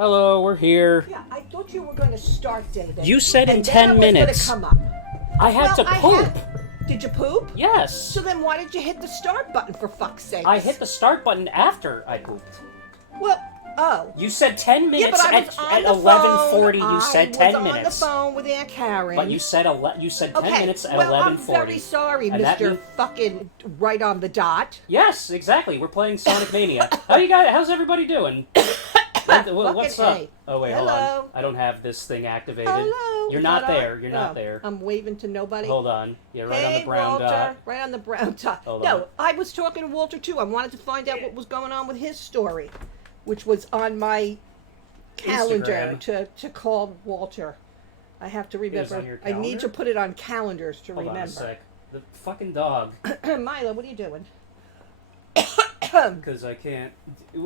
Hello, we're here. Yeah, I thought you were going to start, David. You said in and 10 minutes. Then I was going to come up. I had to poop. Did you poop? Yes. So then why did you hit the start button, for fuck's sake? I hit the start button after I pooped. Well, oh. You said 10 minutes. Yeah, but I was at on the 11:40 phone. you said 10 I was minutes. on the phone with Aunt Karen. But you said 10 minutes at 11:40. Well, I'm very sorry, And Mr. Fucking right on the dot. Yes, exactly. We're playing Sonic Mania. How's everybody doing? What's up? Oh wait, Hello. hold on. I don't have this thing activated. Hello. You're not there. You're not there. I'm waving to nobody. Hold on. Yeah, right on Hey, the brown Walter. dot. Right on the brown dot. Hold no, on. I was talking to Walter too. I wanted to find out what was going on with his story, which was on my calendar to call Walter. I have to remember. on your I need calendar? to put it on calendars to Hold remember. on a sec. The fucking dog. Milo, what are you doing? Because I can't. You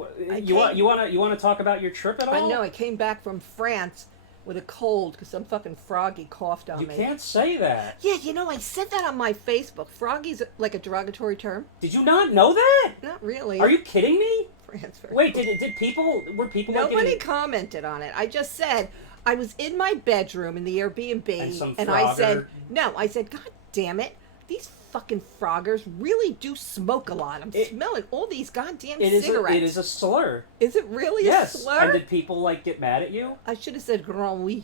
want to talk about your trip at all? I know. I came back from France with a cold because some fucking froggy coughed on You me. can't say that. Yeah, I said that on my Facebook. Froggy's like a derogatory term. Did you not know that? Not really. Are you kidding me? France. Wait, were people like, Nobody commented on it. I just said I was in my bedroom in the Airbnb, and I said, Frogger- I said, God damn it, these fucking froggers really do smoke a lot. I'm smelling all these goddamn cigarettes. It is a slur. Is it really a slur? And did people get mad at you? I should have said grand oui,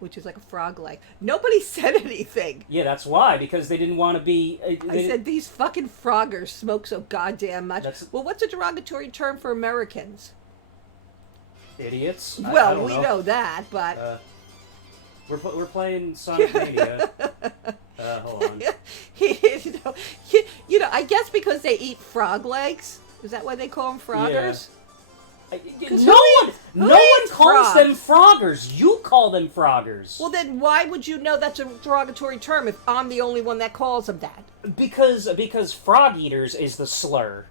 which is like a frog leg. Nobody said anything. Yeah, that's why, because they didn't want to be. I said these fucking froggers smoke so goddamn much. Well, what's a derogatory term for Americans? Idiots. Well, we know that, but we're playing Sonic Mania. Hold on. I guess because they eat frog legs. Is that why they call them froggers? Yeah. No one calls them froggers. You call them froggers. Well, then why would you know that's a derogatory term if I'm the only one that calls them that? Because frog eaters is the slur,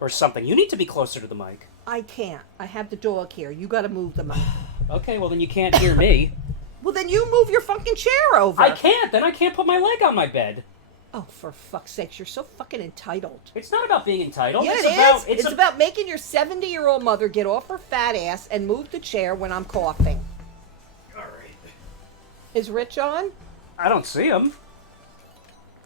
or something. You need to be closer to the mic. I can't. I have the dog here. You got to move the mic. Okay, well then you can't hear me. Well, then you move your fucking chair over. I can't. Then I can't put my leg on my bed. Oh, for fuck's sakes, you're so fucking entitled. It's not about being entitled. Yeah, it's about making your 70-year-old mother get off her fat ass and move the chair when I'm coughing. All right. Is Rich on? I don't see him.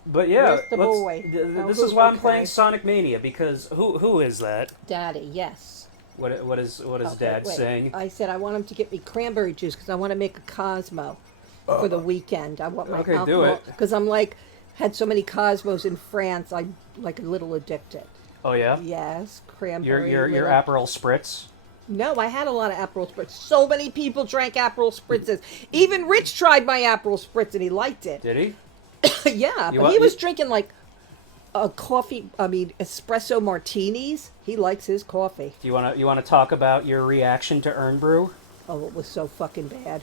But yeah, Where's the boy? This is why I'm playing Sonic Mania, because who is that? Daddy, yes. What is Dad saying? I said I want him to get me cranberry juice because I want to make a Cosmo for the weekend. I want my alcohol. Do it. Because I'm had so many Cosmos in France, I'm like a little addicted. Oh yeah? Yes, cranberry. Your Aperol Spritz? No, I had a lot of Aperol Spritz. So many people drank Aperol Spritzes. Even Rich tried my Aperol Spritz and he liked it. Did he? Yeah, but he was drinking like a espresso martinis. He likes his coffee. Do you want to talk about your reaction to Earn Brew? Oh, it was so fucking bad.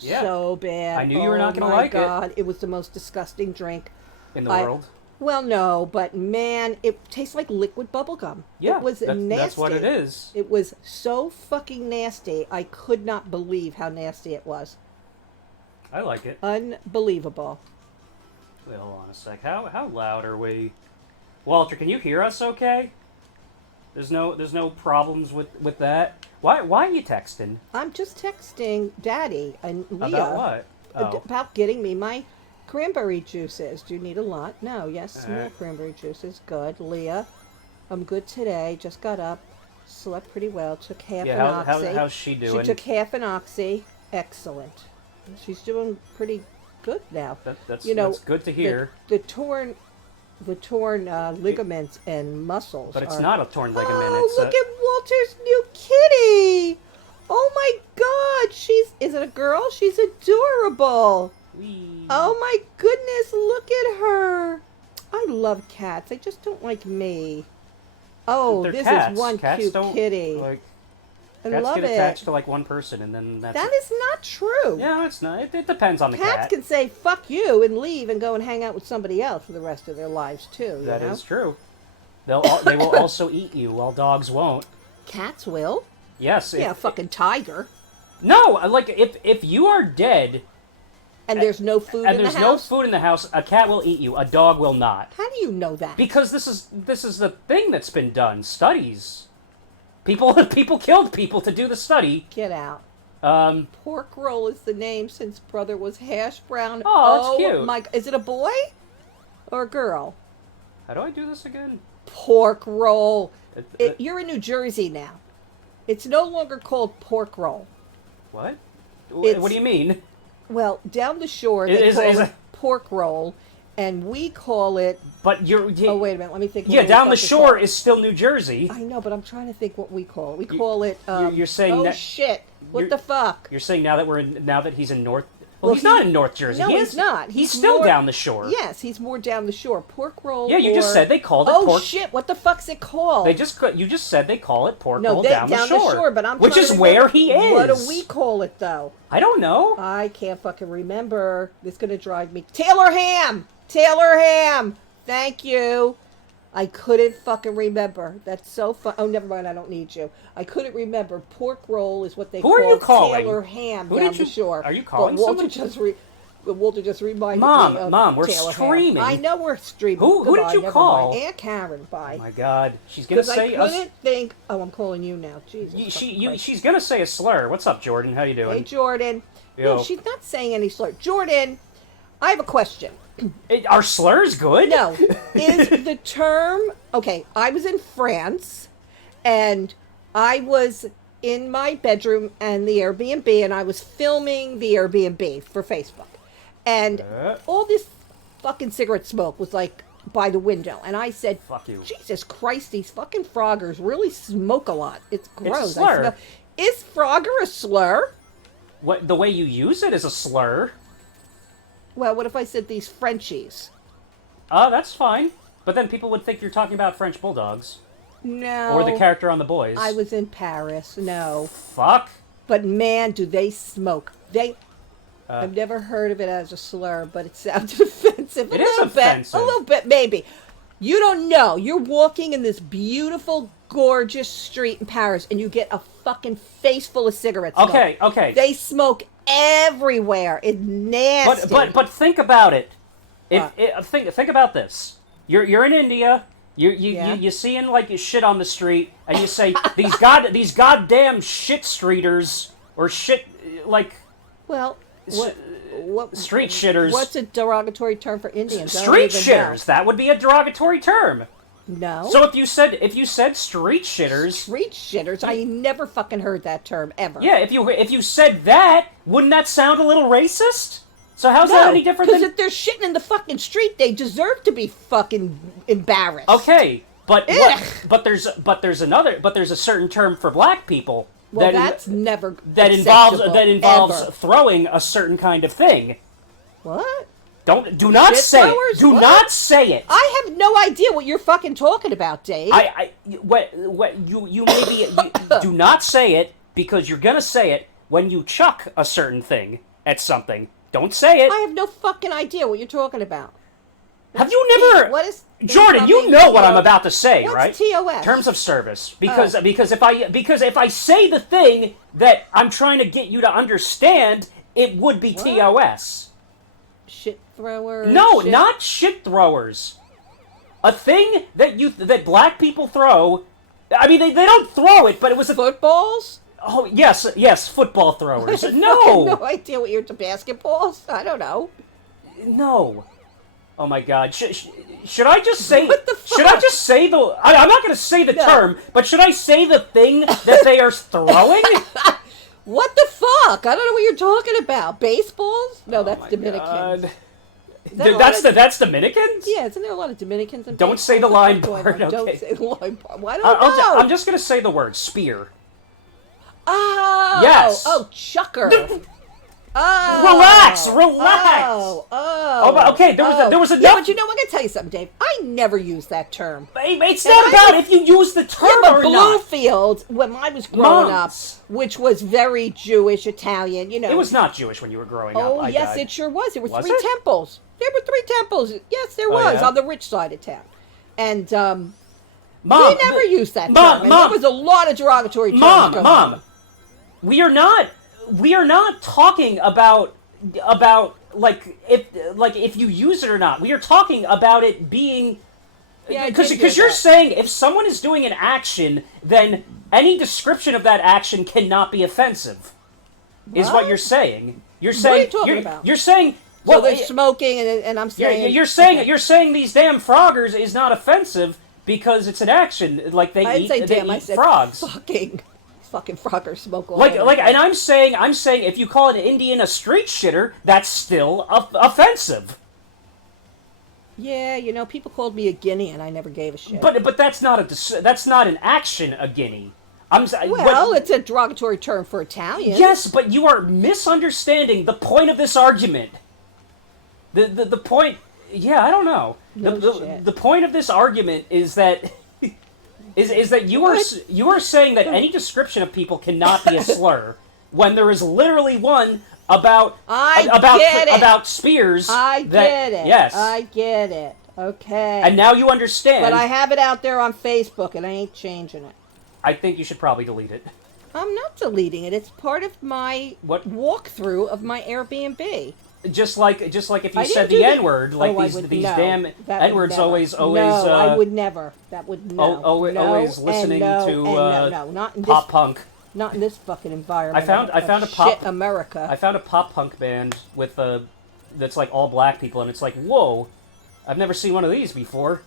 Yeah. So bad. I knew you were not going to like it. Oh my God, it was the most disgusting drink in the world. Well, no, but man, it tastes like liquid bubblegum. Yeah, it was nasty. That's what it is. It was so fucking nasty. I could not believe how nasty it was. I like it. Unbelievable. Wait, hold on a sec. How loud are we? Walter, can you hear us okay? There's no problems with that? Why are you texting? I'm just texting Daddy and Leah. About what? Oh. About getting me my cranberry juices. Do you need a lot? No. Yes, small cranberry juices. Good. Leah, I'm good today. Just got up. Slept pretty well. Took half an oxy. How's she doing? She took half an oxy. Excellent. She's doing pretty good now. That's good to hear. The torn ligaments and muscles. But it's not a torn ligament. Oh, look at Walter's new kitty! Oh my God, is it a girl? She's adorable. Wee. Oh my goodness, look at her. I love cats. They just don't like me. Oh, They're this cats. is one cats cute don't, kitty. I love get attached to like one person and then that's That is not true. Yeah, it's not. It depends on the cat. Cats can say fuck you and leave and go and hang out with somebody else for the rest of their lives too. That is true. They will also eat you, while dogs won't. Cats will? Yes. Yeah, fucking tiger. No, like if you are dead and there's no food in the house. And there's no food in the house, a cat will eat you. A dog will not. How do you know that? Because this is the thing that's been done. Studies. People killed people to do the study. Get out. Um, Pork roll is the name since brother was hash brown. Oh, that's cute. My, is it a boy or a girl? how do I do this again? Pork roll. You're in New Jersey now. It's no longer called pork roll. What? It's- What do you mean? Well, down the shore they Is- call is it it- pork roll, and we call it. But you're... Oh, wait a minute. Let me think. Yeah, what down we the fucking shore call it. is still New Jersey. I know, but I'm trying to think what we call it. We call it. you're saying Oh that- shit! What you're- the fuck? You're saying now that he's in North... Well, Well, he's not in North Jersey. No, He he's is- not. He's still more- down the shore. Yes, he's more down the shore. Pork roll. Yeah, you just said they called it Oh pork... shit! What the fuck's it called? You just said they call it pork No, roll they, down the shore. but I'm which trying is to where remember, he is. What do we call it though? I don't know. I can't fucking remember. It's gonna drive me. Taylor ham. Taylor ham. Thank you. I couldn't fucking remember. That's so fun. Oh, never mind. I don't need you. I couldn't remember. Pork roll is what they Who call are you calling? Taylor ham Who down did you- the shore. are you calling But Walter someone? Walter just reminded Mom, me of Mom, we're Taylor ham. streaming. I know we're streaming. Who did Goodbye, you never call? mind. Aunt Karen. Bye. Oh my God, she's gonna Because say I couldn't think. Oh, I'm calling you now. Jesus. fucking Christ. she's gonna say a slur. What's up, Jordan? How you doing? Hey, Jordan. Yo. No, she's not saying any slur. Jordan, I have a question. Are slurs good? No. Is the term... Okay, I was in France, and I was in my bedroom and the Airbnb, and I was filming the Airbnb for Facebook. And all this fucking cigarette smoke was, like, by the window. And I said, Fuck you. Jesus Christ, these fucking froggers really smoke a lot. It's gross. a slur. Is frogger a slur? What the way you use it is a slur. Well, what if I said these Frenchies? That's fine. But then people would think you're talking about French bulldogs No. or the character on The Boys. I was in Paris. No. Fuck. But man, do they smoke. I've never heard of it as a slur, but it sounded offensive. It is offensive. A little bit, maybe. You don't know. You're walking in this beautiful, gorgeous street in Paris, and you get a fucking face full of cigarette smoke. Okay. They smoke everywhere. It's nasty. But think about it. What? Think about this. You're in India. Yeah. You seeing like you shit on the street, and you say these goddamn shit streeters or shit like Well, what street shitters. What's a derogatory term for Indians? I don't Street even shitters. That would be a derogatory term. know. No. So if you said street shitters, Street shitters. I never fucking heard that term ever. yeah, if you said that, wouldn't that sound a little racist? So how's that any different because than? if they're shitting in the fucking street, they deserve to be fucking embarrassed. Okay, but Ugh. but there's a certain term for black people Well, that that's never that involves acceptable, ever. throwing a certain kind of thing. What? Do not Shit say throwers? it. Do What? not say it. I have no idea what you're fucking talking about, Dave. What you maybe do not say it because you're gonna say it when you chuck a certain thing at something. Don't say it. I have no fucking idea what you're talking about. Have you never? What is Jordan, you know what I'm about to say, What's right? TOS? Terms of service. Because if I say the thing that I'm trying to get you to understand, it would be What? TOS. Shit throwers. No, shit- not shit throwers. A thing that black people throw. I mean, they don't throw it, but it was a. footballs. Oh yes, football throwers. I have No, no idea what you're to basketballs. I don't know. no. Oh my God! Should I just say? What the fuck? Should I just say the? I'm not going to say the No. term, but should I say the thing that they are throwing? What the fuck? I don't know what you're talking about. Baseballs? No, that's Oh my Dominicans. God. Is that a lot of- That's Dominicans. Yeah, isn't there a lot of Dominicans in Don't say the baseballs? line What's part, going on? okay. Don't say the line part. Well, I don't know. I'm just going to say the word spear. Oh! Yes. Oh, chucker. Oh. Relax. Oh. Okay, there was Yeah, enough. but you know, I'm going to tell you something, Dave. I never used that term. It's And not I about was- if you use the term Yeah, but or not. Bluefield, when I was growing Months. up, which was very Jewish, Italian, you know. It was not Jewish when you were growing up. Oh, yes, it sure was. There were Was three it? temples. There were three temples. Yes, there Oh, was, yeah? on the rich side of town. And Mom, we never used that Mom, term. And Mom. there was a lot of derogatory terms going Mom, on. we are not talking about like if you use it or not. We are talking about it being Yeah, because you're saying if someone is doing an action, then any description of that action cannot be offensive. Is what you're saying. You're saying. What are you talking about? You're saying. Well, Well, they're smoking, and I'm saying you're saying these damn froggers is not offensive because it's an action. Like they I didn't say damn. I eat said frogs. Fucking froggers smoke all Like, over. and I'm saying if you call an Indian a street shitter, that's still offensive. Yeah, people called me a guinea, and I never gave a shit. But that's not an action, a guinea. It's a derogatory term for Italian. Yes, but you are misunderstanding the point of this argument. The point. Yeah, I don't know. The point of this argument is that is that you are saying that any description of people cannot be a slur when there is literally one about spears. I get it. Yes, I get it. Okay. And now you understand. But I have it out there on Facebook, and I ain't changing it. I think you should probably delete it. I'm not deleting it. It's part of my walkthrough of my Airbnb. Just like if you said the N-word, like these damn N-words always. No, I would never. That would always listening to not in pop punk. Not in this fucking environment. I found a pop America. I found a pop punk band with that's like all black people, and it's like, whoa, I've never seen one of these before.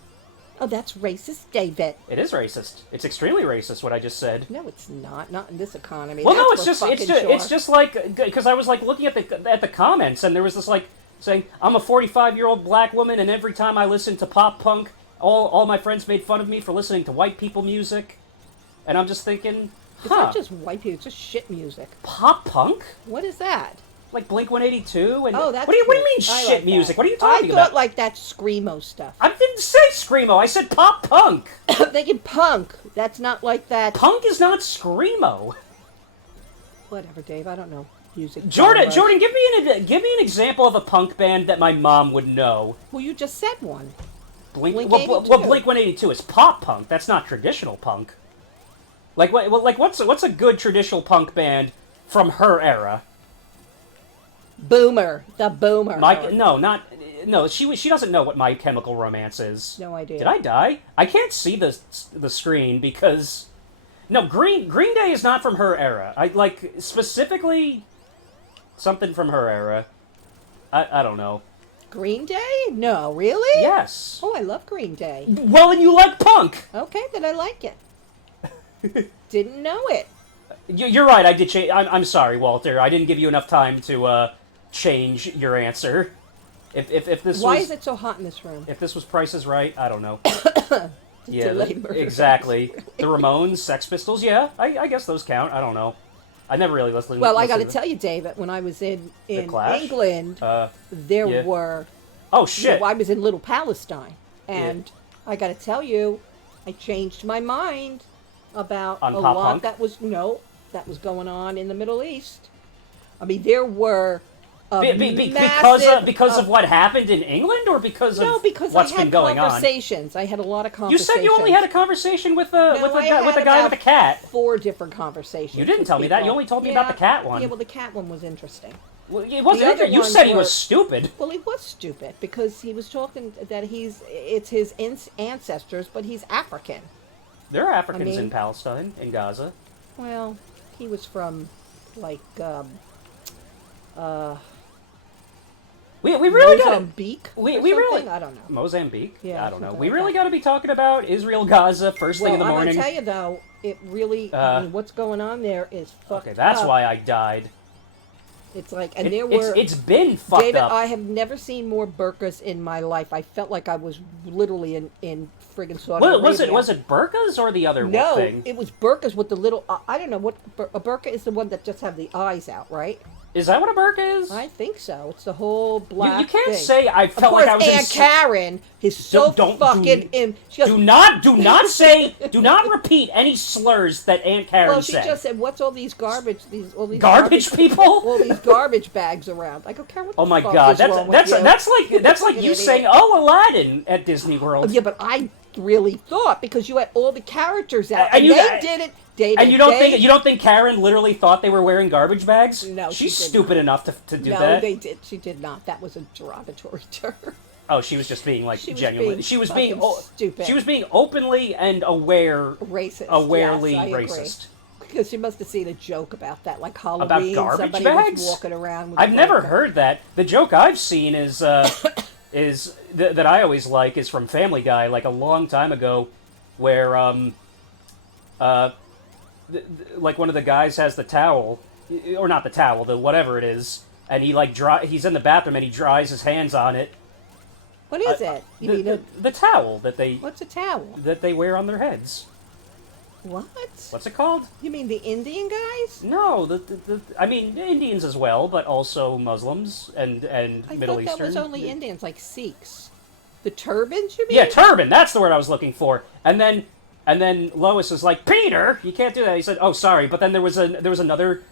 Oh, that's racist, David. It is racist. It's extremely racist what I just said. No, it's not. Not in this economy. Well, no, it's just like because I was like looking at the comments, and there was this like saying I'm a 45-year-old black woman, and every time I listen to pop punk, all my friends made fun of me for listening to white people music, and I'm just thinking, It's not just white people. It's just shit music. Pop punk? What is that? Like Blink-182? And oh, that's what do you mean shit like music? That. What are you talking about? I thought like that screamo stuff. I didn't say screamo. I said pop punk. I'm thinking punk. That's not like that. Punk is not screamo. Whatever, Dave. I don't know music. Jordan, give me an example of a punk band that my mom would know. Well, you just said one. Blink-182 is pop punk. That's not traditional punk. What's a good traditional punk band from her era? Boomer, the Boomer. She doesn't know what My Chemical Romance is. No idea. Did I die? I can't see the screen because Green Day is not from her era. I like specifically something from her era. I don't know. Green Day? No, really? Yes. Oh, I love Green Day. Well, and you like punk. Okay, then I like it. Didn't know it. You're right. I did change. I'm sorry, Walter. I didn't give you enough time to change your answer. If this Why is it so hot in this room? If this was Price is Right, I don't know. Yeah, exactly. The Ramones, Sex Pistols. Yeah, I guess those count. I don't know. I never really listened. Well, I got to tell you, David, when I was in England, there were. Oh shit! I was in Little Palestine, and I got to tell you, I changed my mind about a lot that was going on in the Middle East. I mean, there were because of what happened in England, or because of what's been going on? I had a lot of conversations. You said you only had a conversation with a guy with a cat. 4 different conversations. You didn't tell me that. You only told me about the cat one. Yeah, well, the cat one was interesting. Well, it wasn't. You said he was stupid. Well, he was stupid because he was talking that it's his ancestors, but he's African. There are Africans in Palestine, in Gaza. Well, he was from, like, we really Mozambique. We really, I don't know. Mozambique. Yeah, I don't know. We really got to be talking about Israel, Gaza first thing in the morning. I'm gonna tell you though, it really what's going on there is fucked. Okay, that's why I died. It's like, and there were. It's been fucked David, up. I have never seen more burqas in my life. I felt like I was literally in friggin' Saudi Arabia. Was it burqas or the other thing? No, it was burqas with the little. I don't know what a burqa is. The one that just have the eyes out, right? Is that what a burqa is? I think so. It's the whole black. You can't thing. say I felt like I was. Aunt Karen is so fucking. She goes, do not say. Do not repeat any slurs that Aunt Karen well, said. She just said, "What's all these garbage garbage people? All these garbage bags around." I go, Karen, what the fuck is wrong with you? That's like you saying, "Oh, Aladdin" at Disney World. Yeah, but I really thought because you had all the characters out, and they did it. David, and you don't think Karen literally thought they were wearing garbage bags? No, she's stupid enough to do that. No, they did. She did not. That was a derogatory term. Oh, she was just being like She was genuinely. being She was being fucking stupid. She was being openly and Racist. awarely yes, I agree. racist. Because you must have seen a joke about that, like Halloween. About garbage somebody bags? was walking around. With I've a never bag. heard that. The joke I've seen is that I always like is from Family Guy, like a long time ago, where like one of the guys has the towel, or not the towel, the whatever it is, and he like he's in the bathroom and he dries his hands on it. What is it? You mean the towel that they what's a towel? that they wear on their heads? What? What's it called? You mean the Indian guys? No, I mean Indians as well, but also Muslims and Middle I thought that was Eastern. only Indians, like Sikhs. The turbans, you mean? Yeah, turban. That's the word I was looking for. And then Lois is like, Peter, you can't do that. He said, oh, sorry. But then there was another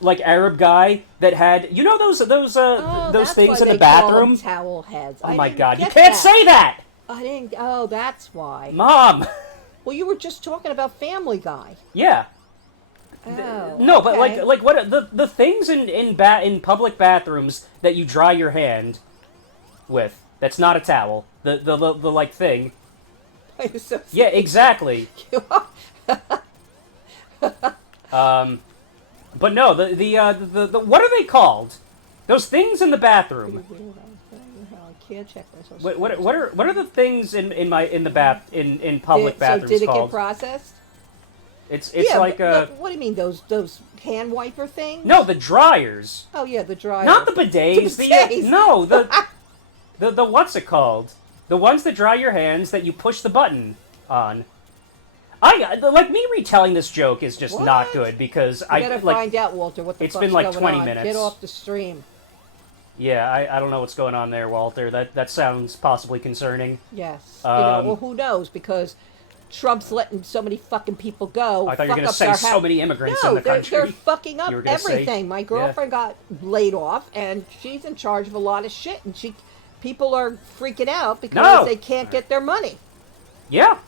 like Arab guy that had those that's things why in the they call bathroom. them towel heads. Oh I my didn't God, you get can't that. say that, I didn't. Oh, that's why. Mom. Well, you were just talking about Family Guy. Yeah. Oh. No, but okay. like what the things in public bathrooms that you dry your hand with. That's not a towel. The like thing. You're so Yeah, exactly. But no, the what are they called? Those things in the bathroom. I can't check this. What are the things in public bathrooms So did it called? get processed? It's yeah, like what do you mean those hand wiper things? no, the dryers. Oh yeah, the dryer. Not the bidets. The bidets. No, the what's it called? The ones that dry your hands that you push the button on. Like me retelling this joke is just not What? good because You I gotta like find out, Walter. What the it's fuck's been like going 20 on. minutes. Get off the stream. yeah, I don't know what's going on there, Walter. That sounds possibly concerning. Yes. Um, well, who knows? Because Trump's letting so many fucking people go. I thought you were fuck going to up say our so many immigrants no, in the country. they're fucking up You were gonna say- everything. My girlfriend got laid off, and she's in charge of a lot of shit, and people are freaking out because they can't get their money. Yeah.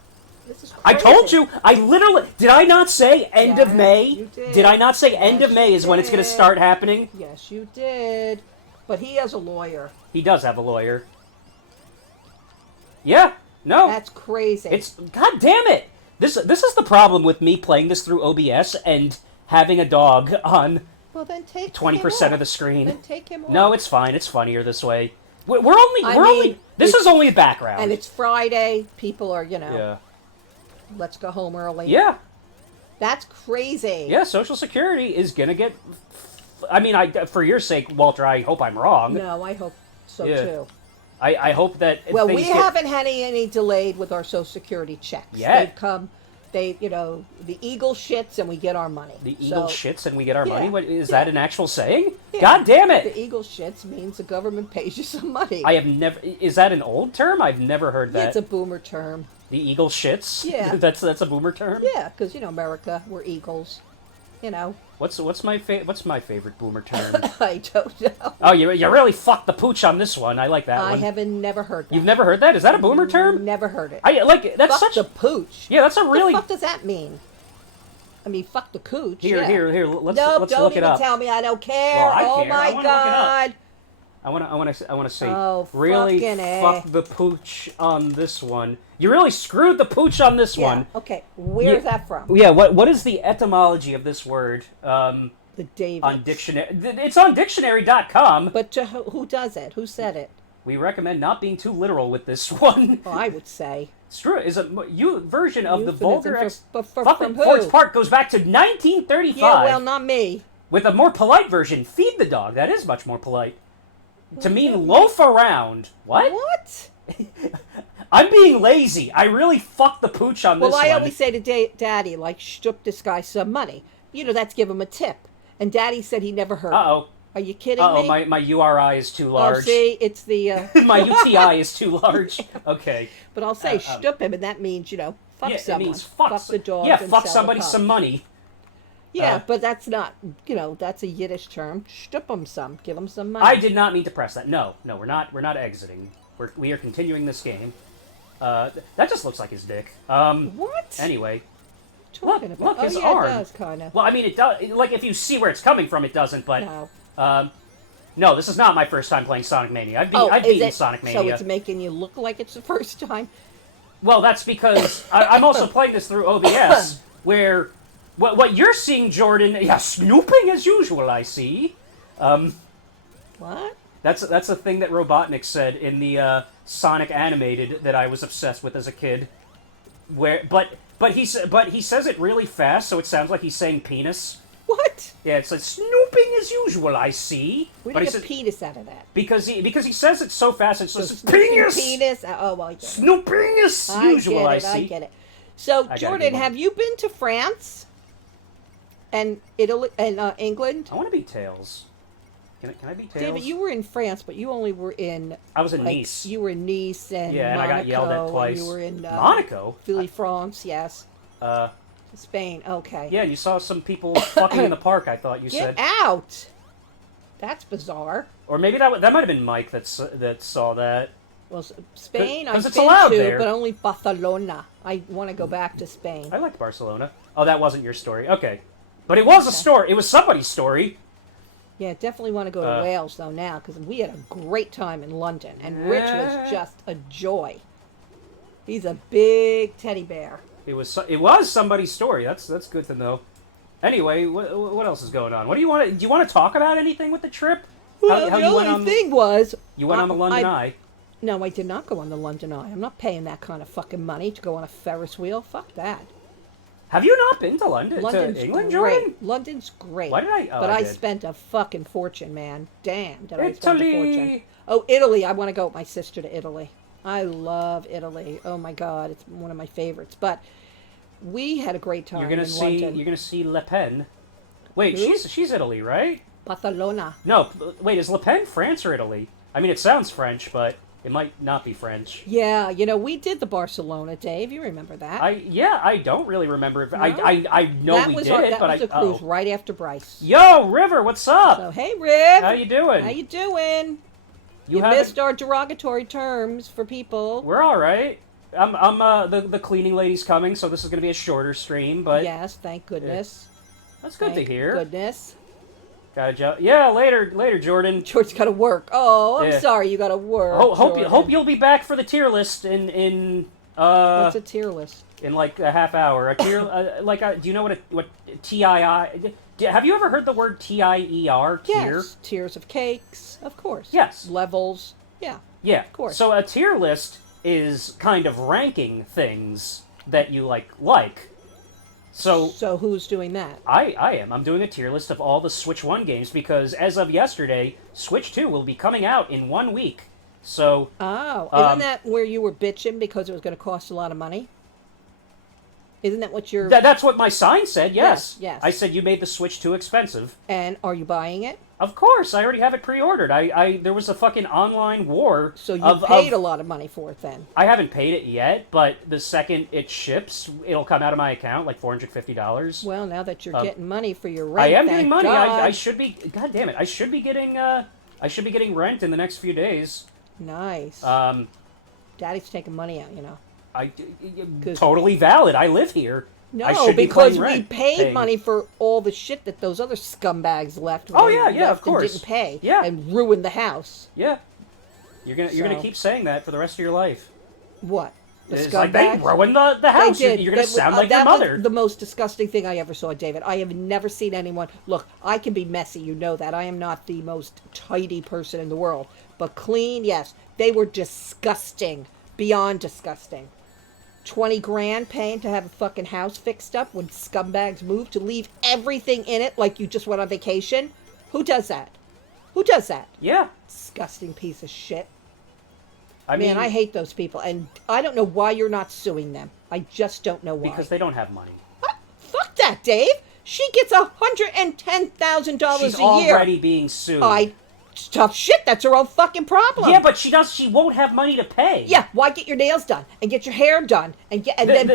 This is crazy. I told you. I literally did. I not say end of Yes, May? you did. Did I not say end Yes, of May you is when it's going to did. start happening? Yes, you did. But he has a lawyer. He does have a lawyer. Yeah. No. That's crazy. It's God damn it. This is the problem with me playing this through OBS and having a dog on well, then take 20% of the screen. Then take him off. No, it's fine. It's funnier this way. We're I only. mean, This is only the background. And it's Friday. People are, yeah. let's go home early. Yeah. That's crazy. Yeah. Social Security is gonna get. I mean, for your sake, Walter, I hope I'm wrong. No, I hope so Yeah. too. I hope that. Well, things we get- haven't had any delayed with our Social Security checks. Yet. They've come. The eagle shits and we get our money. The eagle shits and we get our money. Yeah, What, is yeah. that an actual saying? Yeah. God damn it! The eagle shits means the government pays you some money. I have never. Is that an old term? I've never heard Yeah, that. it's a boomer term. The eagle shits. Yeah. that's a boomer term. Yeah, because America, we're eagles. What's my favorite boomer term? I don't know. Oh, you really fucked the pooch on this one. I like that I one. haven't never heard that. You've never heard that? Is that a boomer term? Never heard it. I like that's Fuck such. the pooch. Yeah, that's a really. What the fuck does that mean? I mean, fuck the cooch. Here. Nope, Let's don't look it even up. tell me. I don't care. Well, I oh care. my I wanna look it up. god. I want to say, Oh, really fucking A. fuck the pooch on this one. You really screwed the pooch on this Yeah. one. Okay. Where's that from? Yeah. What is the etymology of this word? The David. On dictionary, it's on dictionary.com. But to who does it? Who said it? We recommend not being too literal with this one. Well, I would say. It's true. Is a version of the Euphemism vulgar from who? Forge Park goes back to 1935. Yeah, well, not me. With a more polite version, feed the dog. That is much more polite. To mean loaf around. What? What? I'm being lazy. I really fucked the pooch on this Well, I one. always say to Daddy, like, shtook this guy some money. That's give him a tip. And Daddy said he never heard. Uh-oh. Are you kidding Uh-oh, me? my URI is too large. Oh, see, it's the... My UTI is too large. Okay. But I'll say shtup him, and that means, fuck Yeah, someone. it means fuck the dog. Yeah, and fuck sell somebody the pup. some money. Yeah, but that's not, that's a Yiddish term. Shtup him some. Give him some money. I did not mean to press that. No, we're not exiting. We are continuing this game. That just looks like his dick. What? Anyway. Talking about? Look, his yeah, arm. it does, kind of. Well, I mean, it does. Like, if you see where it's coming from, it doesn't. But No. No, this is not my first time playing Sonic Mania. I've is beaten it, Sonic Mania. So it's making you look like it's the first time? Well, that's because I'm also playing this through OBS, where what you're seeing, Jordan, yeah, snooping as usual, I see. What? That's a thing that Robotnik said in the Sonic animated that I was obsessed with as a kid. But he says it really fast, so it sounds like he's saying penis. What? Yeah, it's like snooping as usual, I see. Where do you get penis out of that? Because he says it so fast, it's just penis. Oh, well, I get it. Snooping as usual, I see. I get it. So, Jordan, have you been to France and Italy and England? I want to be Tails. Can I be Tails? David, you were in France, but you only were in... I was in Nice. You were in Nice and yeah, and Monaco, I got yelled at twice. You were in Monaco? Philly, France, yes. Spain, okay. Yeah, you saw some people fucking in the park, I thought you said. Get out! That's bizarre. Or maybe that might have been Mike that saw that. Well, Spain, I've it's been allowed to, there. but only Barcelona. I want to go back to Spain. I liked Barcelona. Oh, that wasn't your story. Okay. But it was a story. It was somebody's story. Yeah, definitely want to go to Wales, though, now, because we had a great time in London, and Rich was just a joy. He's a big teddy bear. It was somebody's story. That's good to know. Anyway, what else is going on? What do you want? Do you want to talk about anything with the trip? Well, the only thing was... You went on the London Eye. No, I did not go on the London Eye. I'm not paying that kind of fucking money to go on a Ferris wheel. Fuck that. Have you not been to London? London's to England, great. Jordan? London's great. Why did I? Oh, but I I did. spent a fucking fortune, man. Damn, did I Italy. spend a fortune. Oh, Italy. I want to go with my sister to Italy. I love Italy. Oh, my God. It's one of my favorites. But we had a great time in London. You're gonna see Le Pen. Wait, Who? she's Italy, right? Barcelona. No, wait, is Le Pen France or Italy? I mean, it sounds French, but it might not be French. Yeah, we did the Barcelona, Dave. You remember that? I don't really remember. If, No? I know that we was did it, that but was a cruise right after Bryce. Yo, River, what's up? So, hey, Riv. How you doing? How you doing? You haven't- missed our derogatory terms for people. We're all right. The cleaning lady's coming, so this is gonna be a shorter stream, but Yes, thank goodness. that's good to Thank hear. goodness. Yeah, later, Jordan. George's got to work. Oh, I'm Yeah. sorry you got to work. Hope you'll be back for the tier list in What's a tier list? in like a half hour. A tier do you know what TII? Have you ever heard the word TIER? Tier? Yes, tiers of cakes, of course. Yes. Levels. Yeah. Yeah, of course. So a tier list is kind of ranking things that you like. So who's doing that? I am. I'm doing a tier list of all the Switch 1 games because as of yesterday, Switch 2 will be coming out in 1 week. So isn't that where you were bitching because it was going to cost a lot of money? Isn't that what you're... That's what my sign said, yes. Yes. I said you made the Switch too expensive. And are you buying it? Of course, I already have it pre-ordered. There was a fucking online war. So you paid a lot of money for it then? I haven't paid it yet, but the second it ships, it'll come out of my account, like $450. Well, now that you're getting money for your rent, I am getting money. God. I should be. God damn it! I should be getting. I should be getting rent in the next few days. Nice. Daddy's taking money out, Totally valid. I live here. No, because we paid money for all the shit that those other scumbags left. Oh yeah, of course. And didn't pay. Yeah. And ruined the house. Yeah. You're gonna keep saying that for the rest of your life. What? The it's scumbags? like they ruined the house. They did. You're gonna sound like your was mother. The most disgusting thing I ever saw, David. I have never seen anyone. Look, I can be messy. You know that. I am not the most tidy person in the world, but clean, yes. They were disgusting, beyond disgusting. 20 grand paying to have a fucking house fixed up when scumbags move to leave everything in it like you just went on vacation? Who does that? Who does that? Yeah. Disgusting piece of shit. I mean, I hate those people, and I don't know why you're not suing them. I just don't know why. Because they don't have money. What? Fuck that, Dave. She gets $110,000 a year. She's already being sued. Tough shit. That's her own fucking problem. Yeah, but she won't have money to pay. Yeah, why get your nails done and get your hair done and then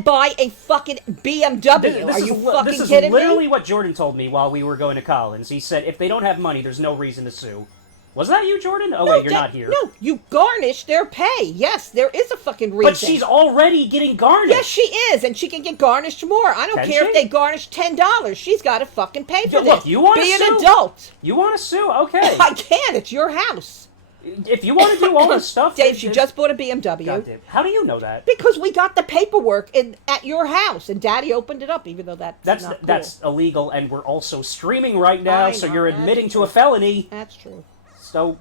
buy a fucking BMW? Are you fucking this is kidding me? literally what Jordan told me while we were going to Collins. He said if they don't have money, there's no reason to sue. Was that you, Jordan? Oh, No, wait, you're not here. No, you garnish their pay. Yes, there is a fucking reason. But she's already getting garnished. Yes, she is, and she can get garnished more. I don't care if they garnish $10. She's got to fucking pay for this. Look, you want to sue? Be an adult. You want to sue? Okay. I can. It's your house. If you want to do all this stuff... Dave, she just bought a BMW. Goddamn. How do you know that? Because we got the paperwork at your house, and Daddy opened it up, even though that's not cool. That's illegal, and we're also streaming right now, so you're admitting to a felony. That's true. So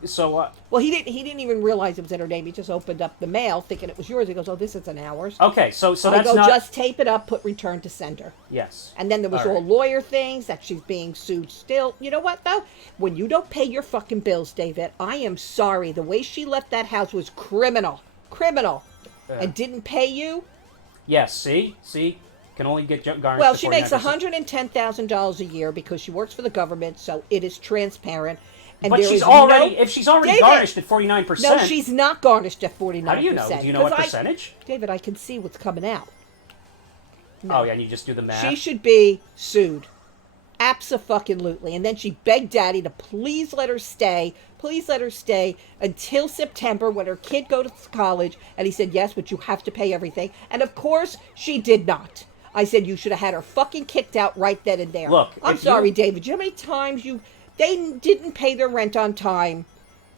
well, he didn't even realize it was in her name. He just opened up the mail, thinking it was yours. He goes, "Oh, this isn't ours." Okay, so I that's go, not... just tape it up, put return to sender. Yes. And then there was all lawyer things that she's being sued still. You know what, though? When you don't pay your fucking bills, David, I am sorry. The way she left that house was criminal. Criminal. And didn't pay you? Yes, see? Can only get garnished. Well, she makes $110,000 a year because she works for the government, so it is transparent. And but she's already, if she's already garnished at 49%. No, she's not garnished at 49%. How do you know? Do you know what percentage? David, I can see what's coming out. No. Oh, yeah, and you just do the math? She should be sued. Abso-fucking-lutely. And then she begged Daddy to please let her stay until September when her kid goes to college. And he said, yes, but you have to pay everything. And of course, she did not. I said, you should have had her fucking kicked out right then and there. Look, I'm sorry, David. You know how many times they didn't pay their rent on time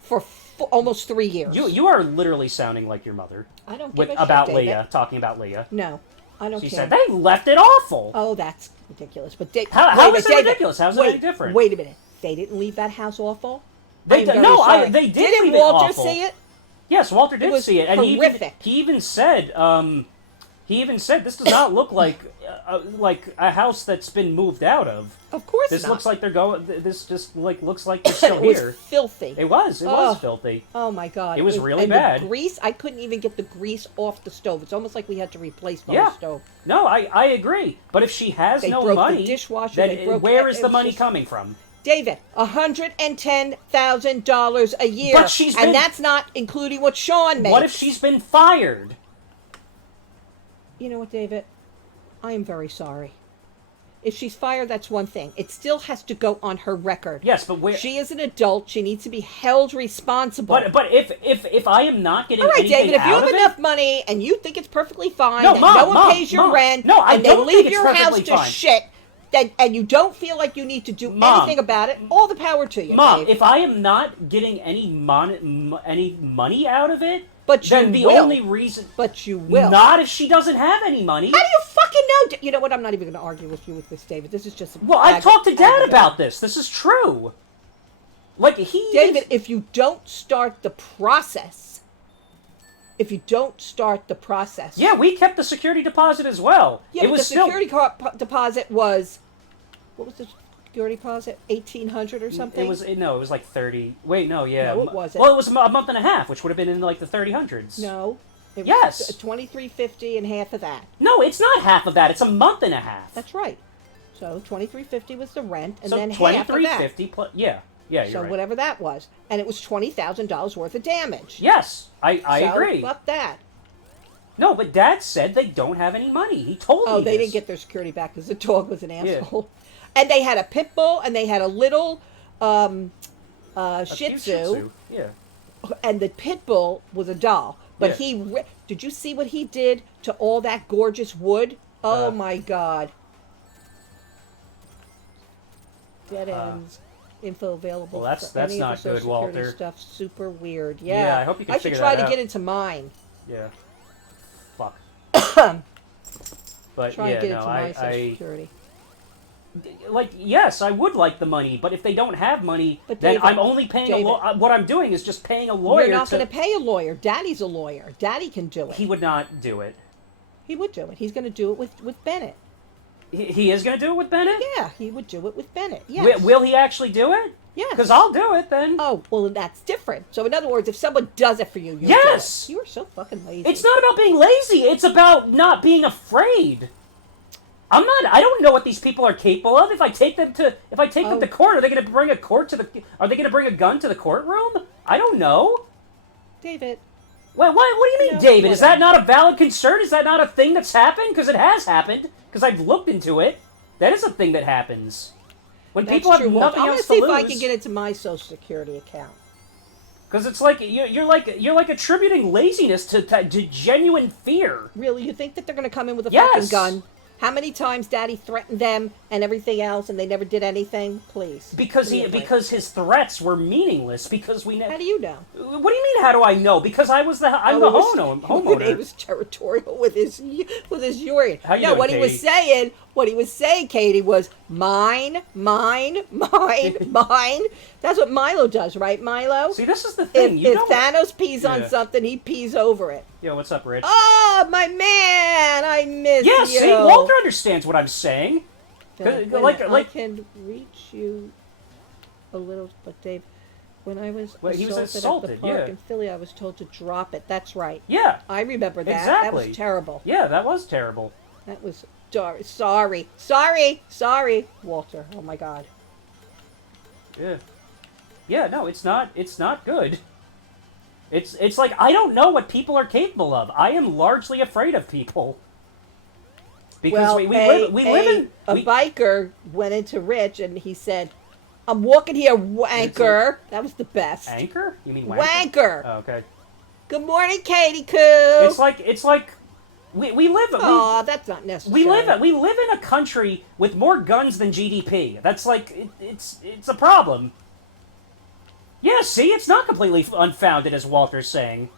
for almost 3 years. You are literally sounding like your mother. I don't give a shit, about David. Leah, talking about Leah. No, I don't care. She said, they left it awful. Oh, that's ridiculous. But how is it ridiculous? How's it any different? Wait a minute. They didn't leave that house awful? They did leave it Didn't Walter see it? Yes, Walter did see it. And horrific. He even said, this does not look like a house that's been moved out of. Of course this not. Looks like they're going. This just looks like they're still here. It was filthy. It was filthy. Oh my God! It was really and bad. The grease, I couldn't even get the grease off the stove. It's almost like we had to replace the whole stove. No, I agree. But if she has no money, the dishwasher, then where is the money coming from? David, $110,000 a year, and that's not including what Sean makes. What if she's been fired? You know what, David? I am very sorry. If she's fired, that's one thing. It still has to go on her record. Yes, but where... She is an adult. She needs to be held responsible. But if I am not getting anything David, if you have enough money and you think it's perfectly fine, no one pays your rent, and they leave your house to shit, and you don't feel like you need to do anything about it, all the power to you, Mom, Dave. if I am not getting any money out of it, but then the only reason... But you will. Not if she doesn't have any money. How do you fucking know? You know what? I'm not even going to argue with you with this, David. This is just... Well, I've talked to Dad about this. This is true. Like, David, if you don't start the process... Yeah, we kept the security deposit as well. Yeah, but the security deposit was... What was the security deposit? $1,800 or something? It was like 30. Wait, no, yeah. No, it wasn't. Well, it was a month and a half, which would have been in like the 30s. No. It was $2,350 and half of that. No, it's not half of that. It's a month and a half. That's right. So $2,350 was the rent, and so then half of that. $2,350 plus, yeah, you're so right. whatever that was, and it was $20,000 worth of damage. Yes, I agree. Fuck that. No, but Dad said they don't have any money. He told me. Oh, they didn't get their security back because the dog was an asshole. Yeah. And they had a pit bull, and they had a little Shih Tzu. Yeah. And the pit bull was a doll. But did you see what he did to all that gorgeous wood? Oh my God. Dead ends. Info available. Well, that's not good, Walter. Stuff super weird. Yeah. I hope you can figure that out. I should try to get into mine. Yeah. Fuck. But try to get into my Social Security. Like, yes, I would like the money, but if they don't have money, then David, I'm only paying what I'm doing is just paying a lawyer. You're not going to pay a lawyer. Daddy's a lawyer. Daddy can do it. He would not do it. He would do it. He's going to do it with Bennett. He is going to do it with Bennett? Yeah, he would do it with Bennett. Yes. Will he actually do it? Yes. Because I'll do it then. Oh, well, that's different. So, in other words, if someone does it for you, you yes! do it. You are so fucking lazy. It's not about being lazy. It's about not being afraid. I don't know what these people are capable of. If I take them to court, are they going to bring are they going to bring a gun to the courtroom? I don't know. David. What do you mean, David? Is that not a valid concern? Is that not a thing that's happened? Because it has happened. Because I've looked into it. That is a thing that happens. When people have nothing else to lose. I'm going to see if I can get into my Social Security account. Because it's like you're like attributing laziness to genuine fear. Really, you think that they're going to come in with a fucking gun? How many times Daddy threatened them and everything else, and they never did anything? Please. Because his threats were meaningless. Because we. How do you know? What do you mean? How do I know? Because I'm the homeowner. He was territorial with his urine. How you doing, what Katie? What he was saying, Katie, was mine. That's what Milo does, right, Milo? See, this is the thing. If Thanos pees on something, he pees over it. Yo, what's up, Rich? Oh, my man, I miss you. Yeah, see, Walter understands what I'm saying. I can reach you a little, but Dave, when I was assaulted at the park in Philly, I was told to drop it. That's right. Yeah. I remember that. Exactly. That was terrible. Yeah, that was terrible. That was sorry, Walter. Oh my God. Yeah. Yeah, no, it's not good. It's like I don't know what people are capable of. I am largely afraid of people. Because we live in a biker went into Rich and he said, "I'm walking here, wanker." That was the best. Anchor? You mean wanker? Oh, okay. Good morning, Katie Coo. It's like we live. Oh, that's not necessary. We live in a country with more guns than GDP. That's like it's a problem. Yeah, see, it's not completely unfounded, as Walter's saying.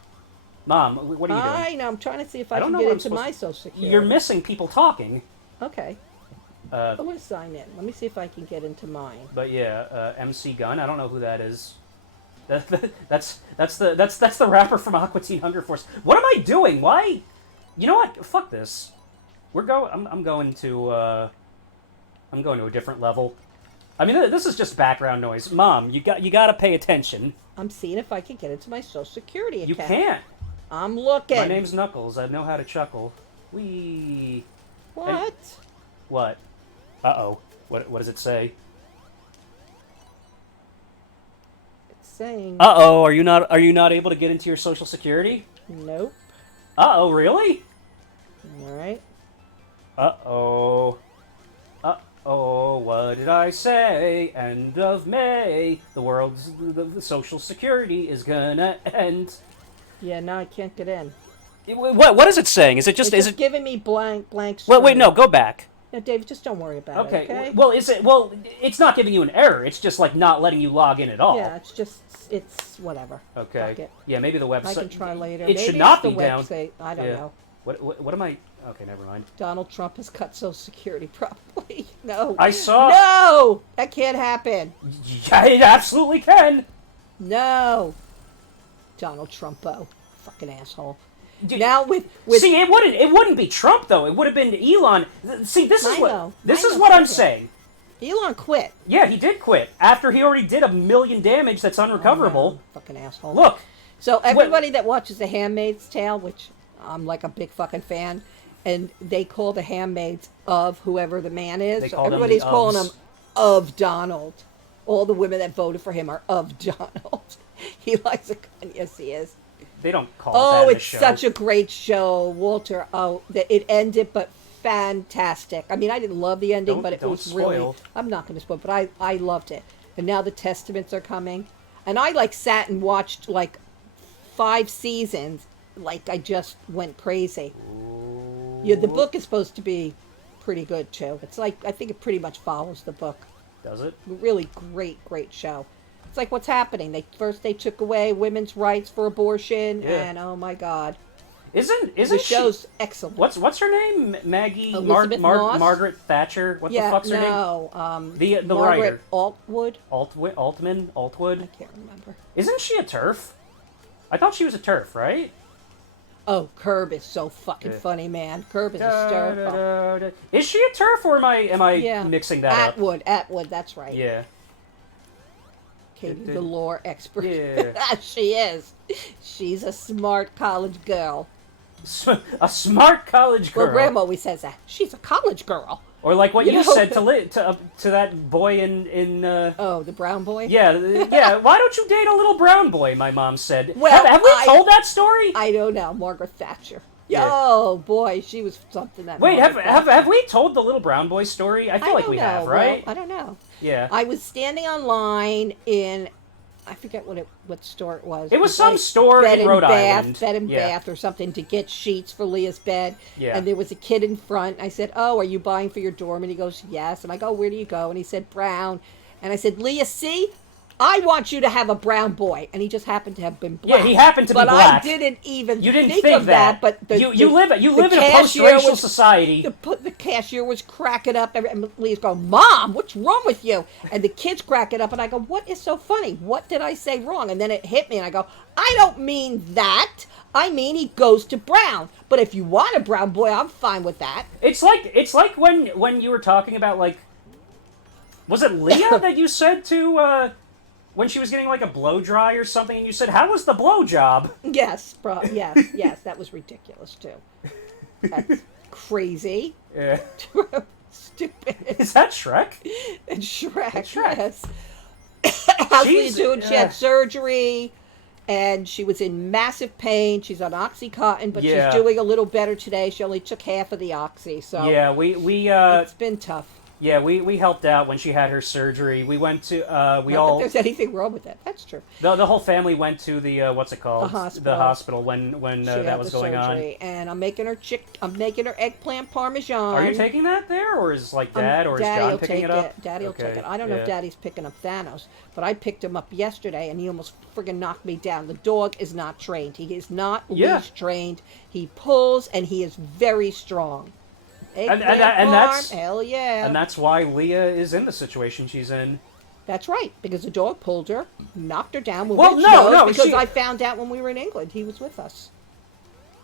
Mom, what are you doing? I know. I'm trying to see if I can get into my Social Security. You're missing people talking. Okay. I want to sign in. Let me see if I can get into mine. But yeah, MC Gun. I don't know who that is. That's the rapper from Aqua Teen Hunger Force. What am I doing? Why? You know what? Fuck this. I'm going to a different level. I mean, this is just background noise. Mom, you got to pay attention. I'm seeing if I can get into my Social Security account. You can't. I'm looking. My name's Knuckles. I know how to chuckle. Wee. What? What? Uh-oh. What does it say? It's saying... Uh-oh, are you not able to get into your Social Security? Nope. Uh-oh, really? All right. Uh-oh. Uh-oh, what did I say? End of May. The Social Security is gonna end. Yeah, now I can't get in. What is it saying? Is it just... It's giving me blank Well, wait, no, go back. No, David, just don't worry about it, okay? Well, it's not giving you an error. It's just, like, not letting you log in at all. Yeah, it's whatever. Okay. Fuck it. Yeah, maybe the website... I can try later. It should not be down. Website. I don't know. What am I... Okay, never mind. Donald Trump has cut Social Security, probably. No. I saw... No! That can't happen. Yeah, it absolutely can. No. Donald Trumpo. Fucking asshole. Now with See, it wouldn't be Trump though. It would have been Elon. See, this is what I'm saying. Elon quit. Yeah, he did quit after he already did 1 million damage that's unrecoverable. Oh, fucking asshole. Look. So everybody that watches The Handmaid's Tale, which I'm like a big fucking fan, and they call the handmaids of whoever the man is. So everybody's calling him of Donald. All the women that voted for him are of Donald. He likes a gun. Yes, he is. They don't call it that in the show. It's such a great show, Walter. Oh, it ended, but fantastic. I mean, I didn't love the ending, but it was really... I'm not going to spoil, but I loved it. And now the Testaments are coming. And I, sat and watched, 5 seasons. I just went crazy. Ooh. Yeah, the book is supposed to be pretty good, too. It's I think it pretty much follows the book. Does it? Really great show. It's what's happening. They took away women's rights for abortion, and oh my God, isn't the show's excellent. What's her name? Maggie Margaret Thatcher. What the fuck's her name? No, the Margaret writer. Altwood. Altwood. I can't remember. Isn't she a TERF? I thought she was a TERF, right? Oh, Curb is so fucking funny, man. Curb is hysterical. Is she a TERF, or am I mixing that up? Atwood, that's right. Yeah. Katie, the lore expert. Yeah. She is. She's a smart college girl. A smart college girl. Well, Grandma always says that. She's a college girl. Or like what you said to that boy in Oh, the brown boy? Yeah. Why don't you date a little brown boy, my mom said. Well, have we told that story? I don't know. Margaret Thatcher. Yeah. Oh, boy, she was something that... Wait, have we told the little brown boy story? I feel like we have, right? Well, I don't know. Yeah. I was standing online in I forget what store it was. It was some store in Rhode Island. Bed and Bath or something to get sheets for Leah's bed. Yeah. And there was a kid in front. I said, "Oh, are you buying for your dorm?" And he goes, "Yes." And I go, "Where do you go?" And he said, "Brown." And I said, "Leah, see? I want you to have a brown boy." And he just happened to have been black. Yeah, he happened to be black. But I didn't even think of that. But you live in a post-racial society. The cashier was cracking up. And Leah's going, "Mom, what's wrong with you?" And the kids crack it up. And I go, "What is so funny? What did I say wrong?" And then it hit me. And I go, "I don't mean that. I mean he goes to brown. But if you want a brown boy, I'm fine with that." It's like when you were talking about, like, was it Leah that you said to, when she was getting, like, a blow dry or something, and you said, "How was the blow job?" Yes, yes, that was ridiculous, too. That's crazy. Yeah. Stupid. Is that Shrek? It's Shrek, It's Shrek. yes. How's Leah doing? She had surgery, and she was in massive pain. She's on Oxycontin, but she's doing a little better today. She only took half of the Oxy, so... Yeah, it's been tough. Yeah, we helped out when she had her surgery. We went to, Not that there's anything wrong with that. That's true. The whole family went to the, what's it called? The hospital when that was going surgery. On. And I'm making her eggplant parmesan. Are you taking that there, or is Dad, or is John picking it up? Daddy will take it. I don't know if Daddy's picking up Thanos, but I picked him up yesterday, and he almost friggin' knocked me down. The dog is not trained. He is not leash trained. He pulls, and he is very strong. And that's hell yeah. And that's why Leah is in the situation she's in. That's right, because the dog pulled her, knocked her down. Because I found out when we were in England, he was with us.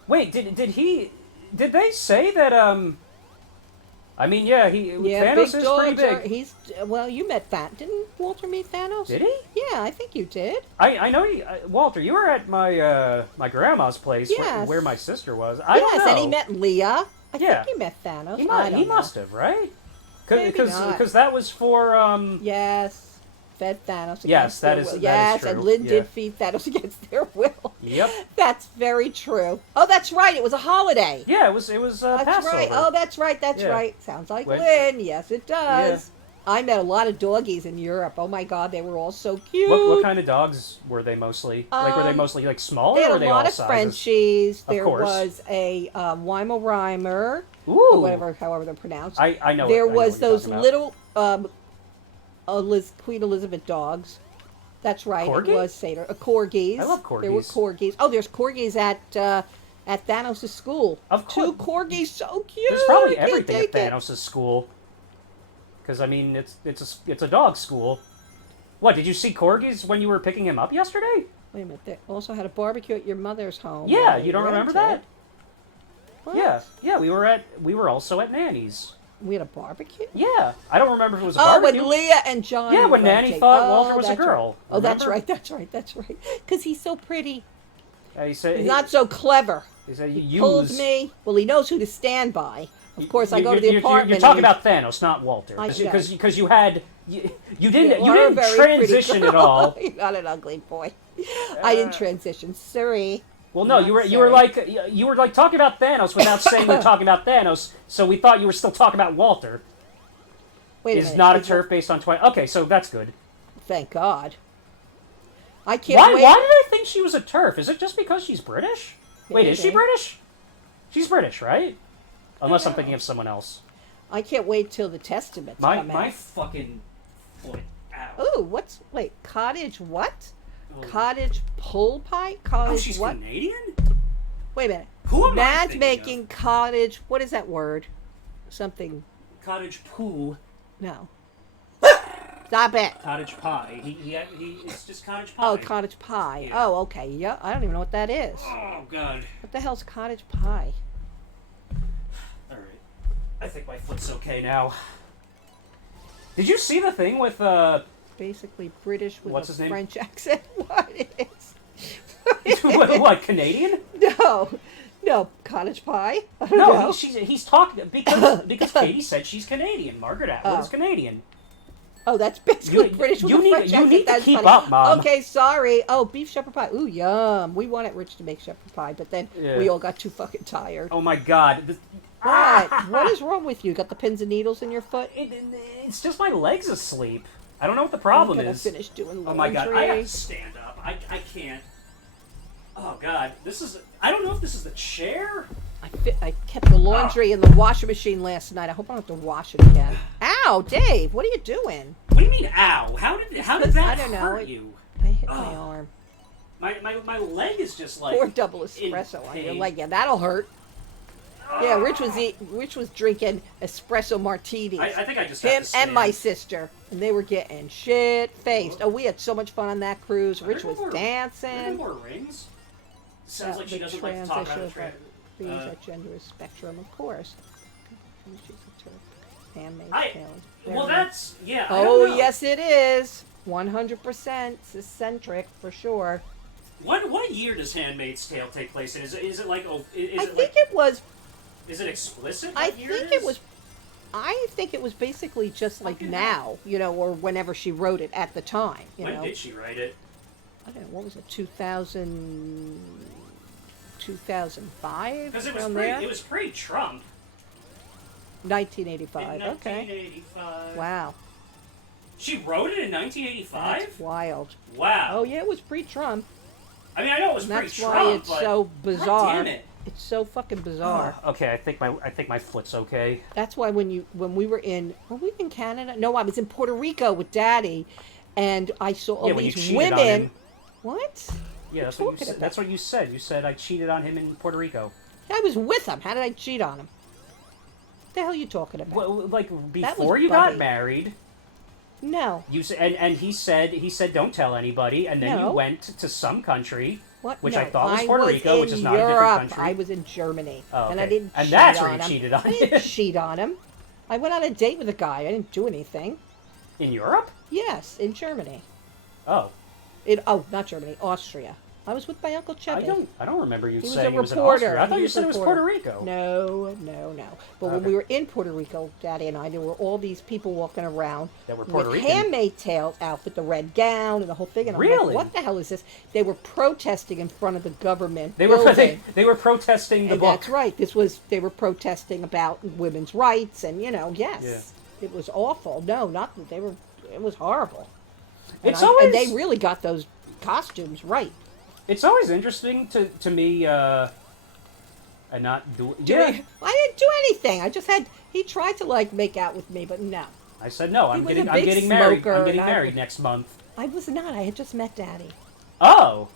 Wait, did they say that? I mean, Thanos is pretty big. You met Didn't Walter meet Thanos? Did he? Yeah, I think you did. I know you, Walter. You were at my grandma's place where my sister was. I don't know. And he met Leah. I think he met Thanos. He must have, right? Because that was for Yes, fed Thanos. Yes, that is true. And Lynn did feed Thanos against their will. Yep, that's very true. Oh, that's right. It was a holiday. Yeah, it was. That's Passover. Right. Oh, that's right. That's right. Sounds like Lynn. Yes, it does. Yeah. I met a lot of doggies in Europe. Oh my God, they were all so cute. What kind of dogs were they mostly? Were they mostly like small? They had or were they a lot all of sizes? Frenchies. There was a Weimaraner, or however they're pronounced. I know. There was those little Queen Elizabeth dogs. That's right. Corgi? It was Satyr. Corgis. I love corgis. There were corgis. Oh, there's corgis at Thanos' school. Of course. 2 corgis, so cute. There's probably everything at Thanos' school. Because, I mean, it's a dog school. What, did you see corgis when you were picking him up yesterday? Wait a minute. They also had a barbecue at your mother's home. Yeah, you don't remember that? What? Yeah, we were also at Nanny's. We had a barbecue? Yeah. I don't remember if it was a barbecue. Oh, when Leah and John... Yeah, when Nanny thought Walter was a girl. Right. Oh, that's right. Because he's so pretty. He's not so clever. He pulls me. Well, he knows who to stand by. Of course, I go to the apartment. You're talking about Thanos, not Walter, because you didn't transition at all. You're not an ugly boy. I didn't transition. Sorry. Well, no, you were like talking about Thanos without saying you're talking about Thanos. So we thought you were still talking about Walter. Wait a minute. Is not a turf based on 20. Okay, so that's good. Thank God. I can't wait. Why did I think she was a turf? Is it just because she's British? Wait, is she British? She's British, right? Unless I'm thinking of someone else. I can't wait till the Testaments come out. My fucking foot. Ooh, cottage what? Oh. Cottage pull pie? Cottage she's what? Canadian? Wait a minute. Who am I Matt's thinking making of? cottage, what is that word? Something. Cottage poo. No. Stop it. Cottage pie. It's just cottage pie. Oh, cottage pie. Yeah. Oh, okay. Yeah, I don't even know what that is. Oh, God. What the hell's cottage pie? All right. I think my foot's okay now. Did you see the thing with basically British with what's a his name? French accent? What is? what, Canadian? No, cottage pie. No, he's talking because Katie said she's Canadian. Margaret Atwood's Canadian. Oh, that's basically British with a French accent. You need to that's keep funny. up, Mom. Okay, sorry. Oh, beef shepherd pie. Ooh, yum. We wanted Rich to make shepherd pie, but then we all got too fucking tired. Oh my God. What? What is wrong with you? Got the pins and needles in your foot? It's just my legs asleep. I don't know what the problem I'm gonna is. finish doing laundry. Oh my god, I have to stand up. I can't. Oh god, this is... I don't know if this is the chair? I kept the laundry in the washing machine last night. I hope I don't have to wash it again. Ow, Dave, what are you doing? What do you mean, ow? How did that hurt you? I hit my arm. My leg is just like... Pour double espresso on your leg. Yeah, that'll hurt. Yeah, Rich was drinking espresso martinis. I think I just have him to stand. and my sister, and they were getting shit-faced. Oh, we had so much fun on that cruise. Rich was dancing. Are there more rings? Sounds like she doesn't like to talk about the trans. That gender spectrum, of course. Handmade well, that's... Yeah, I oh, don't know. yes, it is. 100% eccentric, for sure. What year does Handmaid's Tale take place in? Is it like... Oh, I think it was... Is it explicit? I think it was basically just like now, or whenever she wrote it at the time. When did she write it? I don't know, what was it, 2005? Because it was pre-Trump. 1985, okay. 1985. Wow. She wrote it in 1985? That's wild. Wow. Oh, yeah, it was pre-Trump. I mean, I know it was pre-Trump, that's why it's so bizarre. God damn it. It's so fucking bizarre. Okay, I think my foot's okay. That's why were we in Canada? No, I was in Puerto Rico with Daddy, and I saw all these women. What? Yeah, that's what you said. That's what you said. You said I cheated on him in Puerto Rico. I was with him. How did I cheat on him? What the hell are you talking about? Well, like before you got married. No. You said, and he said don't tell anybody, and then you went to some country. What? Which no, I thought was Puerto Rico, which is not a different country. I was in Germany, oh, okay. and I didn't. And cheat that's on where you him. cheated on him. I didn't cheat on him. I went on a date with a guy. I didn't do anything. In Europe? Yes, in Germany. Oh. Not Germany, Austria. I was with my Uncle Chubby. I don't remember you he saying was a it was in reporter. Austria. I thought you said it was Puerto Rico. No. But when we were in Puerto Rico, Daddy and I, there were all these people walking around that were Puerto Rican. With Handmaid's Tale outfit, the red gown and the whole thing. And I'm really? like, what the hell is this? They were protesting in front of the government they building. They were protesting the and book. That's right. They were protesting about women's rights, and yes, it was awful. No, not that it was horrible. And they really got those costumes right. It's always interesting to me, and not do. Yeah. I didn't do anything. I just he tried to make out with me, but no. I said no. I'm getting married. I'm getting married next month. I was not. I had just met Daddy. Oh.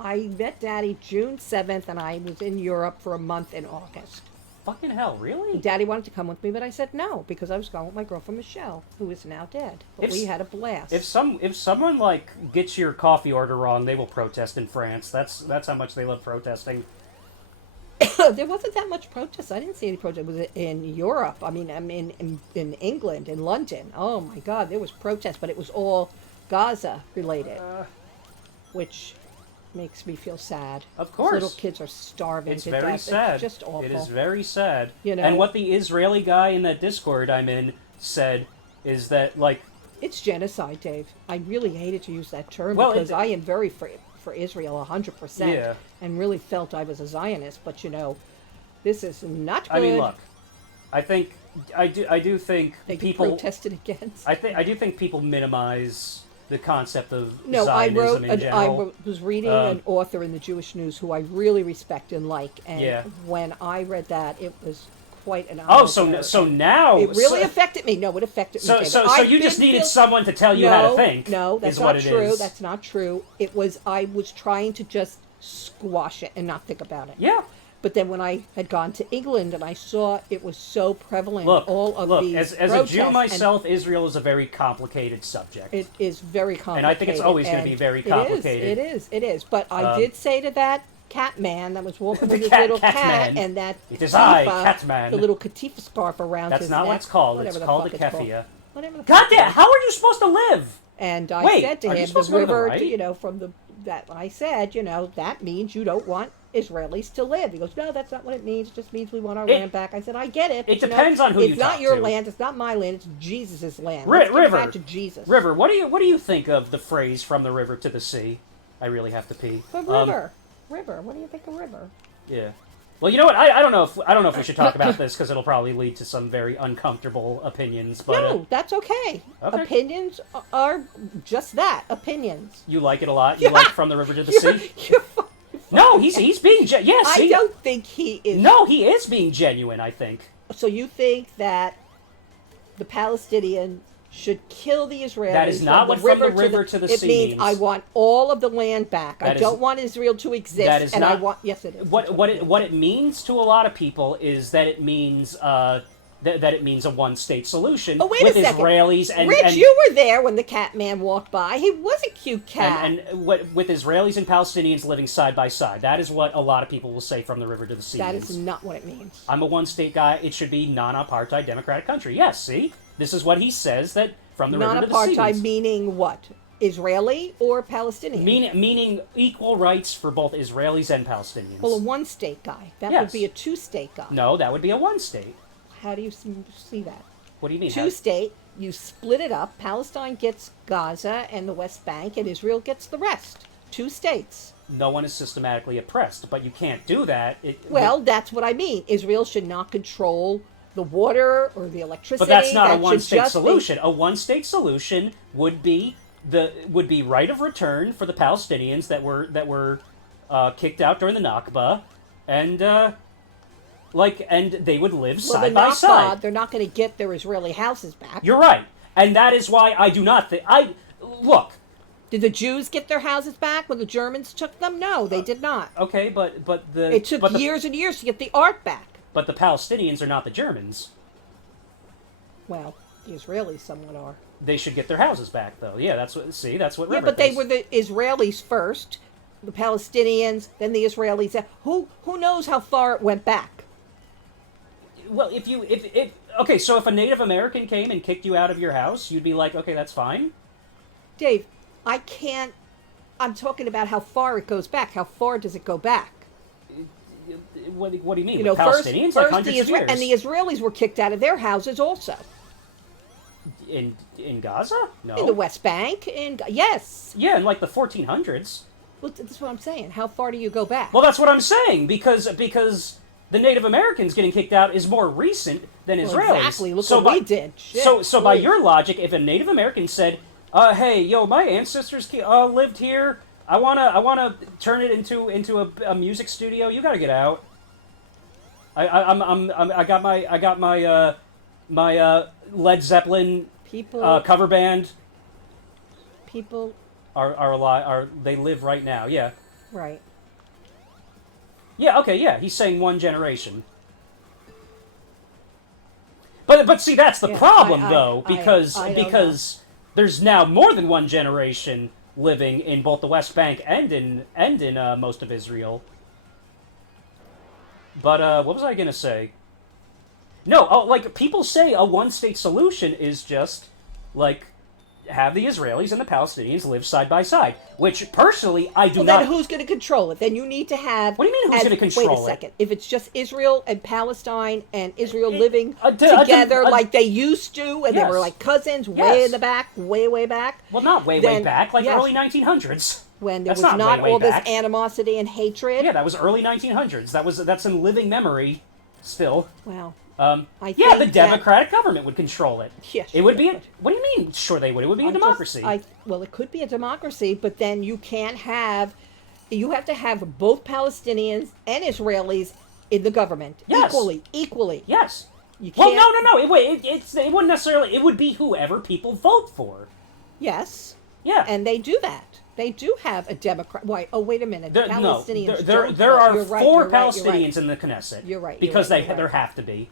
I met Daddy June 7th, and I was in Europe for a month in August. Fucking hell, really? Daddy wanted to come with me, but I said no because I was going with my girlfriend Michelle, who is now dead. But we had a blast. If someone gets your coffee order wrong, they will protest in France. That's how much they love protesting. There wasn't that much protest. I didn't see any protest. It was in Europe. I mean, in England, in London. Oh my God, there was protest, but it was all Gaza related, which makes me feel sad. Of course. Little kids are starving to death. Very sad. It's just awful. It is very sad. And what the Israeli guy in that Discord I'm in said is that, it's genocide, Dave. I really hated to use that term because I am very for Israel 100% and really felt I was a Zionist, but this is not good. I mean, look, I do think people protested against. I do think people minimize the concept of No, Zionism in general. I was reading an author in the Jewish News who I really respect and like, and when I read that, it was quite an eye-opener. So now it really affected me. No, it affected me. So you just needed someone to tell you how to think. No, that's not true. That's not true. I was trying to just squash it and not think about it. Yeah. But then when I had gone to England and I saw it was so prevalent, these as a Jew myself, Israel is a very complicated subject. It is very complicated. And I think it's always going to be very complicated. It is. But I did say to that cat man that was walking with his little cat and that it is Catman. The little katifa scarf around his neck. That's not what it's called. It's called a keffiyeh. God damn, how are you supposed to live? And I said to him, the river, I said, that means you don't want Israelis to live. He goes, no, that's not what it means. It just means we want our land back. I said, I get it. It depends on who you talk to. It's not your land. It's not my land. It's Jesus' land. River. To Jesus. River, what do you think of the phrase "from the river to the sea"? I really have to pee. But river. What do you think of river? Yeah. Well, you know what? I don't know if we should talk about this because it'll probably lead to some very uncomfortable opinions. But No, that's okay. Okay. Opinions are just that, opinions. you like it a lot. You like From the River to the Sea. You're No, he's being yes. I don't think he is. No, he is being genuine. I think. So you think that the Palestinians should kill the Israelis? That is not what From the River to the Sea means. means. I want all of the land back. I don't want Israel to exist. That is and not. I want. Yes, it is. What it means to a lot of people is that it means that it means a one-state solution Oh, wait with a second. Israelis and Rich, and, you were there when the cat man walked by. He was a cute cat. and with Israelis and Palestinians living side by side. That is what a lot of people will say From the River to the Sea That means. is not what it means. I'm a one-state guy. It should be non-apartheid democratic country. Yes, see? This is what he says that From the River to the Sea Non-apartheid means. meaning what? Israeli or Palestinian? Meaning equal rights for both Israelis and Palestinians. Well, a one-state guy. That Yes. would be a two-state guy. No, that would be a one-state. How do you see that? What do you mean? Two-state, you split it up. Palestine gets Gaza and the West Bank, and Israel gets the rest. Two states. No one is systematically oppressed, but you can't do that. Well, that's what I mean. Israel should not control the water or the electricity. But that's not That a should one-state just be- solution. A one-state solution would be right of return for the Palestinians that were kicked out during the Nakba, and and they would live side by side. They're not going to get their Israeli houses back. You're right, and that is why I do not think. Look. Did the Jews get their houses back when the Germans took them? No, they did not. Okay, but It took years and years to get the art back. But the Palestinians are not the Germans. Well, the Israelis somewhat are. They should get their houses back, though. Yeah, that's what. Yeah, Yeah, but they were the Israelis first, the Palestinians, then the Israelis. Who knows how far it went back? Well, if okay, so if a Native American came and kicked you out of your house, you'd be like, okay, that's fine. Dave, I can't. I'm talking about how far it goes back. How far does it go back? What do you mean? You know, Palestinians, first hundreds of years. and the Israelis were kicked out of their houses also. In Gaza? No. In the West Bank? Yes. Yeah, in like the 1400s. Well, that's what I'm saying. How far do you go back? Well, that's what I'm saying, because the Native Americans getting kicked out is more recent than Israelis. Exactly. Look what we did. Shit. So by your logic, if a Native American said, "Hey, yo, my ancestors lived here. I wanna turn it into a music studio. You gotta get out. I got my Led Zeppelin cover band. People are alive. They live right now. Yeah. Right. Yeah. Okay. Yeah. He's saying one generation. But see, that's the problem, though, because there's now more than one generation living in both the West Bank and in most of Israel. But what was I gonna say? No, like people say a one-state solution is just like have the Israelis and the Palestinians live side by side, which personally I do not. Then who's going to control it? Then you need to have. What do you mean who's going to control it? Wait a second. If it's just Israel and Palestine and Israel living together like they used to, and they were like cousins, way in the back, way back. Well, not way back, like early 1900s. When there was not all this animosity and hatred. Yeah, that was early 1900s. That's in living memory, still. Wow. The democratic government would control it. Yes, it would be. What do you mean? Sure, they would. It would be a democracy. Well, it could be a democracy, but then you can't have. You have to have both Palestinians and Israelis in the government equally. Yes. You can't, no. It wouldn't necessarily. It would be whoever people vote for. Yes. Yeah. And they do that. They do have a Democrat. Why? Oh, wait a minute. There are four Palestinians in the Knesset. You're right. Because there have to be.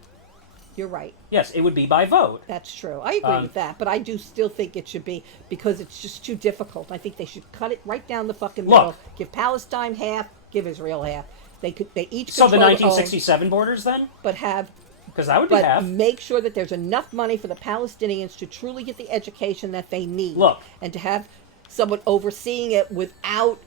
You're right. Yes, it would be by vote. That's true. I agree with that, but I do still think it should be because it's just too difficult. I think they should cut it right down the fucking middle. Give Palestine half, give Israel half. They each. So the 1967 borders then? Because that would be half. But make sure that there's enough money for the Palestinians to truly get the education that they need. And to have someone overseeing it without,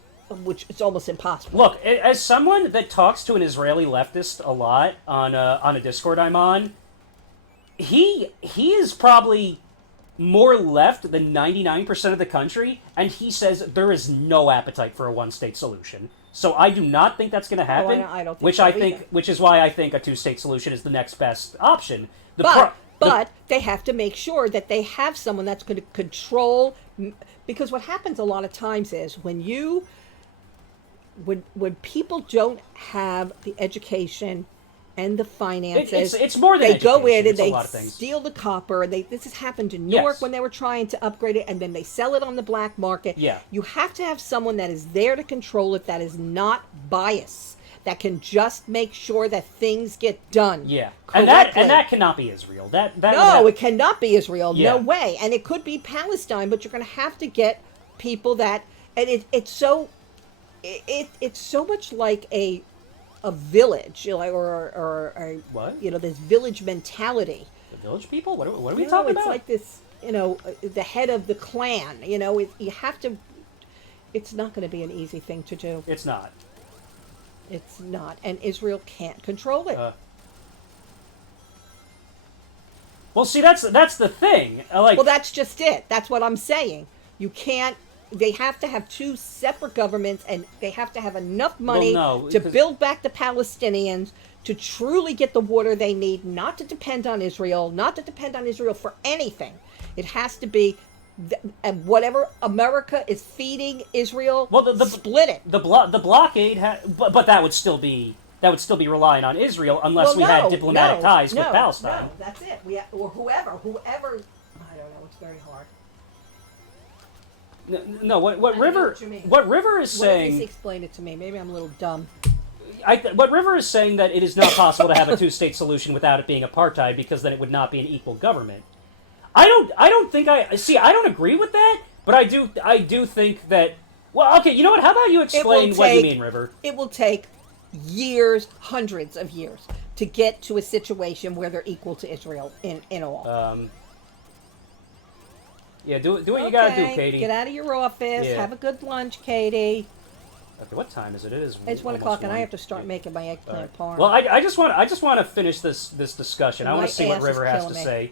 which it's almost impossible. Look, as someone that talks to an Israeli leftist a lot on a Discord I'm on, he is probably more left than 99% of the country, and he says there is no appetite for a one-state solution. So I do not think that's going to happen. I don't think which so I think, either. which is why I think a two-state solution is the next best option. But they have to make sure that they have someone that's going to control, because what happens a lot of times is when people don't have the education and the finances, it's more than they go in education. and It's they a lot of things. steal the copper. This has happened in Newark Yes. when they were trying to upgrade it, and then they sell it on the black market. Yeah. You have to have someone that is there to control it, that is not biased, that can just make sure that things get done. Yeah, correctly. and that cannot be Israel. It cannot be Israel. Yeah. No way. And it could be Palestine, but you're going to have to get people that, and it's so much like a village, or What? this village mentality. The village people. What are we No, talking it's about? like this. The head of the clan. You have to. It's not going to be an easy thing to do. It's not. It's not, and Israel can't control it. Well, see, that's the thing. Well, that's just it. That's what I'm saying. You can't. They have to have two separate governments, and they have to have enough money to build back the Palestinians, to truly get the water they need, not to depend on Israel, for anything. It has to be, and whatever America is feeding Israel, split it. The blockade, but that would still be relying on Israel unless we had diplomatic ties with Palestine. No, that's it. Or whoever. I don't know. It's very hard. No, what River is saying. Please explain it to me. Maybe I'm a little dumb. What River is saying, that it is not possible to have a two-state solution without it being apartheid, because then it would not be an equal government. I don't agree with that, but I do think that. Well, okay, you know what? How about you explain what you mean, River? It will take years, hundreds of years, to get to a situation where they're equal to Israel in all. Yeah, do what you gotta do, Katie. Get out of your office. Yeah. Have a good lunch, Katie. Okay, what time is it? It's 1 o'clock, and I have to start making my eggplant parm. Well, I just want to finish this discussion. I want to see what River has to say.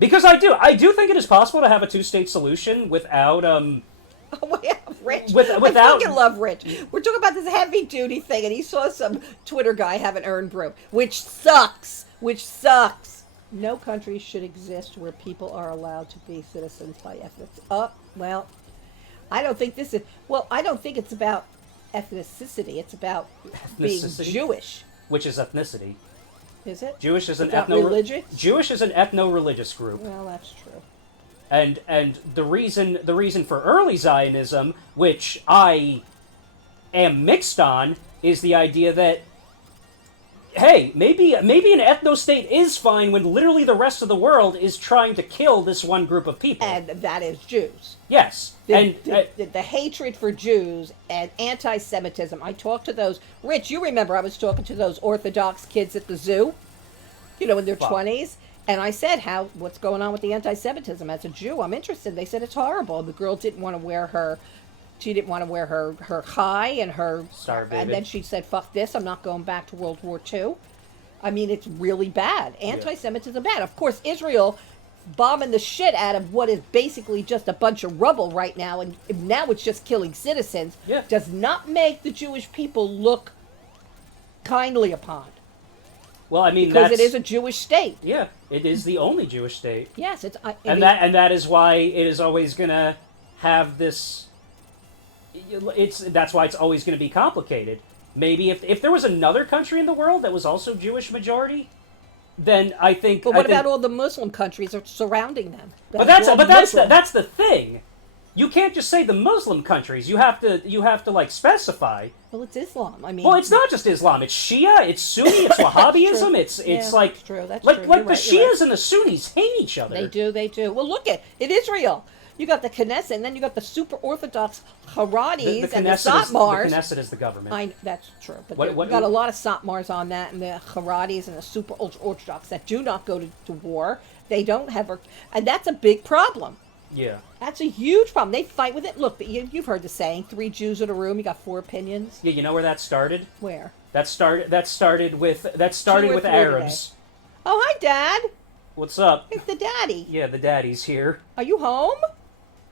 Because I do think it is possible to have a two-state solution without Oh, yeah, Rich. Without, I fucking love Rich. We're talking about this heavy-duty thing, and he saw some Twitter guy have an urn brew, which sucks. No country should exist where people are allowed to be citizens by ethnicity. Well, I don't think this is... Well, I don't think it's about ethnicity. It's about being Jewish. Which is ethnicity. Is it? Jewish is an religious? Jewish is an ethno-religious group. Well, that's true. And the reason for early Zionism, which I am mixed on, is the idea that, hey, maybe an ethno-state is fine when literally the rest of the world is trying to kill this one group of people. And that is Jews. Yes. The hatred for Jews and anti-Semitism. I talked to those... Rich, you remember I was talking to those Orthodox kids at the zoo? In their 20s? And I said, what's going on with the anti-Semitism? As a Jew, I'm interested. They said it's horrible. The girl didn't want to wear her... She didn't want to wear her chai and her... And then she said, fuck this, I'm not going back to World War II. I mean, it's really bad. Anti-Semitism bad. Of course, Israel bombing the shit out of what is basically just a bunch of rubble right now, and now it's just killing citizens, does not make the Jewish people look kindly upon. Well, I mean, because it is a Jewish state. Yeah, it is the only Jewish state. Yes, that is why it is always going to have this... That's why it's always going to be complicated. Maybe if there was another country in the world that was also Jewish majority, then I think. But what about all the Muslim countries surrounding them? That's the thing. You can't just say the Muslim countries. You have to like specify. Well, it's Islam. I mean. Well, it's not just Islam. It's Shia. It's Sunni. It's Wahhabism. It's like that's true. That's like true. like the Shias and the Sunnis hate each other. They do. Well, look at Israel. You got the Knesset, and then you got the super Orthodox Haranis and the Satmars. The Knesset is the government. That's true. But we got a lot of Satmars on that, and the Haranis and the super Orthodox that do not go to war. They don't have... And that's a big problem. Yeah. That's a huge problem. They fight with it. Look, you've heard the saying, 3 Jews in a room, you got 4 opinions. Yeah, you know where that started? Where? That started with Arabs. Today. Oh, hi, Dad. What's up? It's the daddy. Yeah, the daddy's here. Are you home?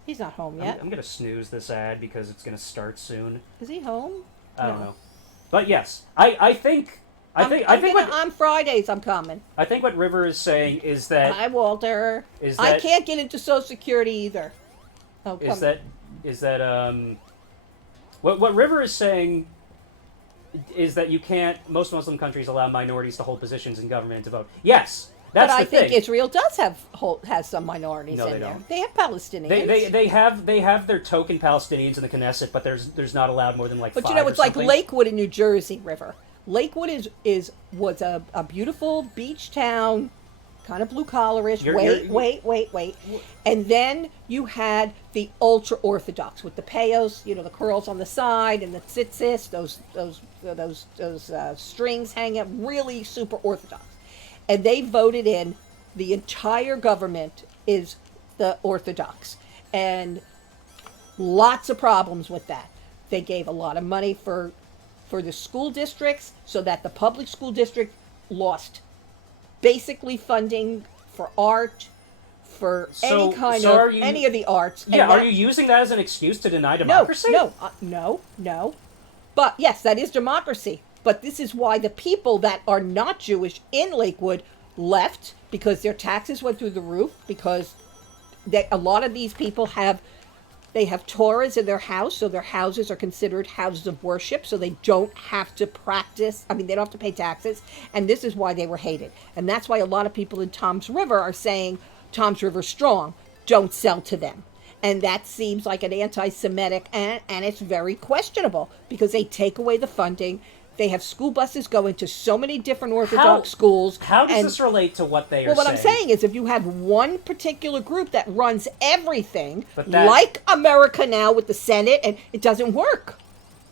He's not home yet. I'm gonna snooze this ad because it's gonna start soon. Is he home? I don't know. But yes, I think on Fridays I'm coming. I think what River is saying is that Hi, Walter. I can't get into Social Security either. Oh, is that what River is saying is that you can't. Most Muslim countries allow minorities to hold positions in government to vote. Yes. That's but I think thing. Israel does has some minorities in there. Don't. They have Palestinians. They have their token Palestinians in the Knesset, but there's not allowed more than like. But 5 you know, it's or like something. Lakewood in New Jersey, River. Lakewood was a beautiful beach town, kind of blue collarish. Wait. And then you had the ultra orthodox with the payos, the curls on the side and the tzitzis, those strings hanging up, really super orthodox. And they voted in the entire government is the Orthodox. And lots of problems with that. They gave a lot of money for the school districts so that the public school district lost basically funding for art, for any of the arts. Yeah, are you using that as an excuse to deny democracy? No. But yes, that is democracy. But this is why the people that are not Jewish in Lakewood left, because their taxes went through the roof, because a lot of these people have Torahs in their house, so their houses are considered houses of worship, so they don't have to they don't have to pay taxes, and this is why they were hated. And that's why a lot of people in Tom's River are saying, Tom's River's strong, don't sell to them. And that seems like an anti-Semitic, and it's very questionable, because they take away the funding. They have school buses going to so many different Orthodox schools. How does this relate to what they are saying? Well, what I'm saying is if you have one particular group that runs everything, like America now with the Senate, and it doesn't work.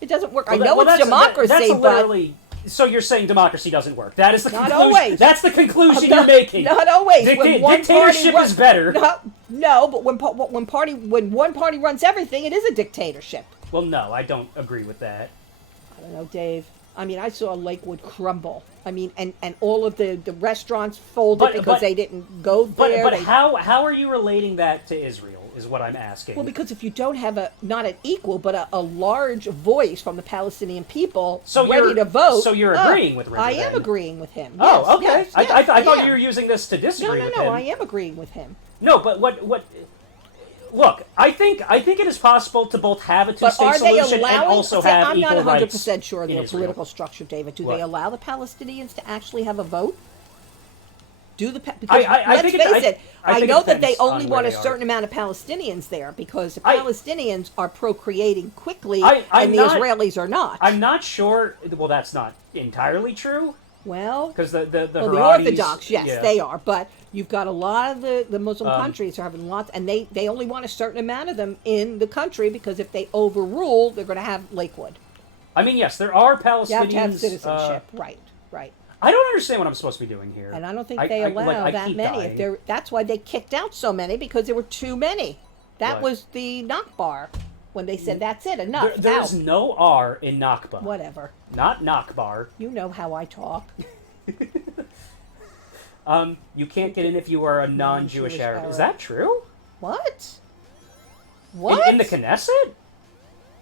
It doesn't work. I know it's democracy, but... So you're saying democracy doesn't work. That is the conclusion. Not always. That's the conclusion you're making. Not always. Dictatorship is better. No, but when one party runs everything, it is a dictatorship. Well, no, I don't agree with that. I don't know, Dave. I mean, I saw Lakewood crumble. I mean, and all of the restaurants folded because they didn't go there. But how are you relating that to Israel is what I'm asking. Well, because if you don't have not an equal, but a large voice from the Palestinian people ready to vote. So you're agreeing with River, I am agreeing with him. Oh, yes, okay. Yes, I thought you were using this to disagree with him. No, I am agreeing with him. No, but what... Look, I think it is possible to both have a two-state solution and also have equal rights. I'm not 100% sure of their Israel. political structure, David. Do they allow the Palestinians to actually have a vote? Let's face it. I know that they only want a certain amount of Palestinians there because the Palestinians are procreating quickly and the Israelis are not. I'm not sure. Well, that's not entirely true. Well, because the Orthodox, yes, they are. But you've got a lot of the Muslim countries are having lots, and they only want a certain amount of them in the country because if they overrule, they're going to have Lakewood. I mean, yes, there are Palestinians. You have to have citizenship, right. I don't understand what I'm supposed to be doing here. And I don't think they allow that many. That's why they kicked out so many, because there were too many. That was the Nakbar. When they said, that's it, enough, There's no R in Nakba. Whatever. Not Nakbar. You know how I talk. You can't get in if you are a non-Jewish Arab. Is that true? What? In the Knesset?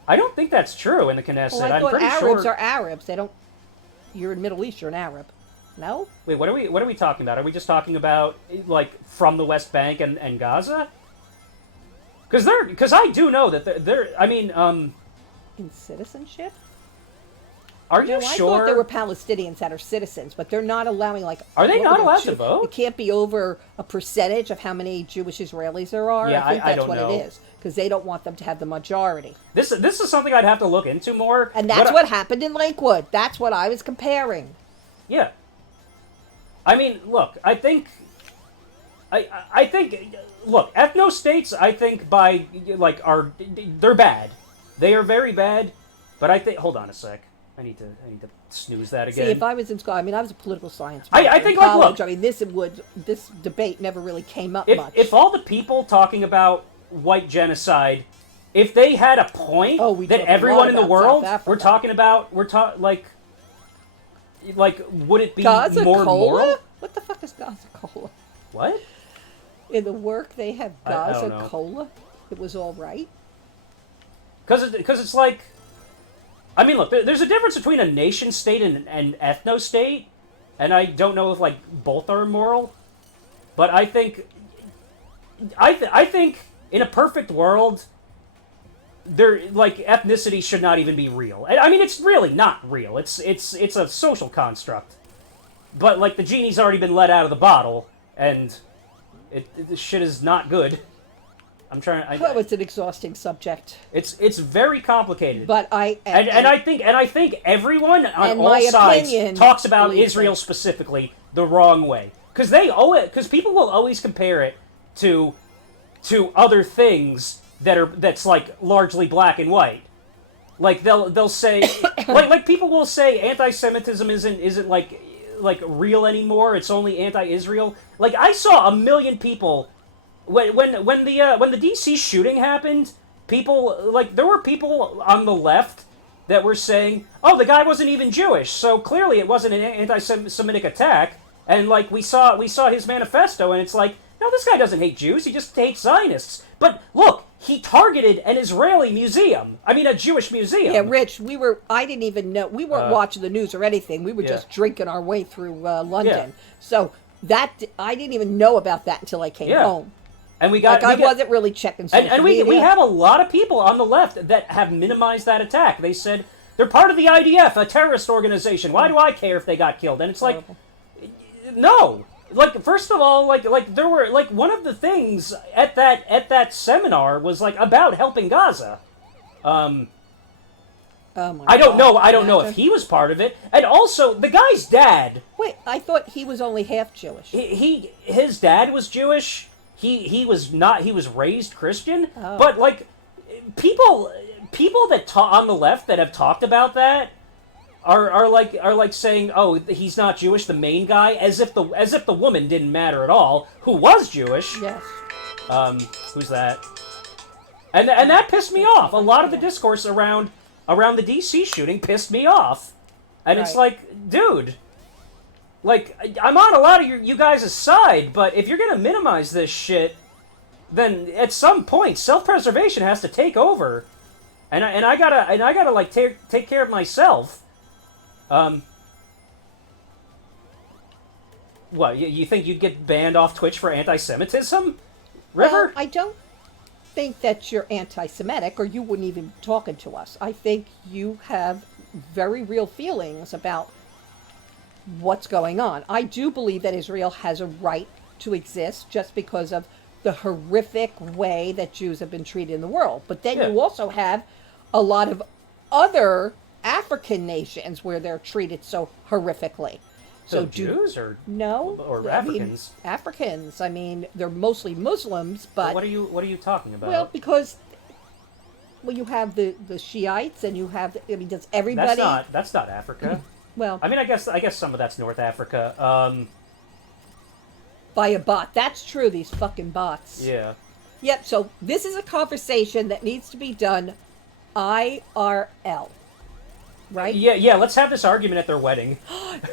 I don't think that's true in the Knesset. Well, I thought Arabs are Arabs. They don't... You're in Middle East, you're an Arab. No? Wait, what are we talking about? Are we just talking about, like, from the West Bank and Gaza? Because I do know that they're I mean, in citizenship? Are you sure? I thought there were Palestinians that are citizens, but they're not allowing, like... Are they not allowed to vote? It can't be over a percentage of how many Jewish Israelis there are. Yeah, I think that's what it is. Because they don't want them to have the majority. This is something I'd have to look into more. And that's what happened in Lakewood. That's what I was comparing. Yeah. I mean, look, I think, look, ethno-states, I think, they're bad. They are very bad, but I think, hold on a sec. I need to snooze that again. See, if I was in school, I mean, I was a political science major I think, in college. Look, I mean, this debate never really came up much. If all the people talking about white genocide, if they had a point that everyone in the world would it be Gaza more Cola? moral? What the fuck is Gaza Cola? What? In the work they have Gaza Cola? it was all right. Because it's like, I mean, look, there's a difference between a nation state and ethno-state, and I don't know if, like, both are immoral, but I think in a perfect world, ethnicity should not even be real. I mean, it's really not real. It's a social construct. But, like, the genie's already been let out of the bottle, and this shit is not good. I'm trying. It's an exhausting subject. It's very complicated. But I think everyone on all sides talks about Israel specifically the wrong way, because people will always compare it to other things that's like largely black and white. Like they'll say like people will say anti-Semitism isn't like real anymore. It's only anti-Israel. Like I saw 1 million people when the DC shooting happened. There were people on the left that were saying, "Oh, the guy wasn't even Jewish, so clearly it wasn't an anti-Semitic attack." And like we saw his manifesto, and it's like, no, this guy doesn't hate Jews. He just hates Zionists. But look, he targeted an Israeli museum. I mean, a Jewish museum. Yeah, Rich, I didn't even know. We weren't watching the news or anything. We were just drinking our way through London. Yeah. So I didn't even know about that until I came home. And I wasn't really checking social media. We have a lot of people on the left that have minimized that attack. They said they're part of the IDF, a terrorist organization. Why do I care if they got killed? And it's like, no. Like, first of all, like there were, like, one of the things at that seminar was, like, about helping Gaza. Oh my I don't know if he was part of it. And also, the guy's dad. Wait, I thought he was only half Jewish. His dad was Jewish. He was not. He was raised Christian. Oh. But like, people that on the left that have talked about that are like saying, oh, he's not Jewish, the main guy, as if the woman didn't matter at all, who was Jewish. Yes. Who's that? And that pissed me off. A lot of the discourse around the DC shooting pissed me off. And it's like, dude, like, I'm on a lot of you guys' side, but if you're gonna minimize this shit, then at some point self-preservation has to take over. And I gotta like take care of myself. What, you think you'd get banned off Twitch for anti-Semitism, River? Well, I don't think that you're anti-Semitic, or you wouldn't even be talking to us. I think you have very real feelings about what's going on. I do believe that Israel has a right to exist just because of the horrific way that Jews have been treated in the world. But then you also have a lot of other African nations where they're treated so horrifically. So Jews or Africans? Africans. I mean, they're mostly Muslims, but what are you talking about? Well, because you have the Shiites, and you have does everybody? That's not Africa. Well, I mean, I guess some of that's North Africa. By a bot. That's true. These fucking bots. Yeah. Yep. So this is a conversation that needs to be done IRL. Right? Yeah, let's have this argument at their wedding.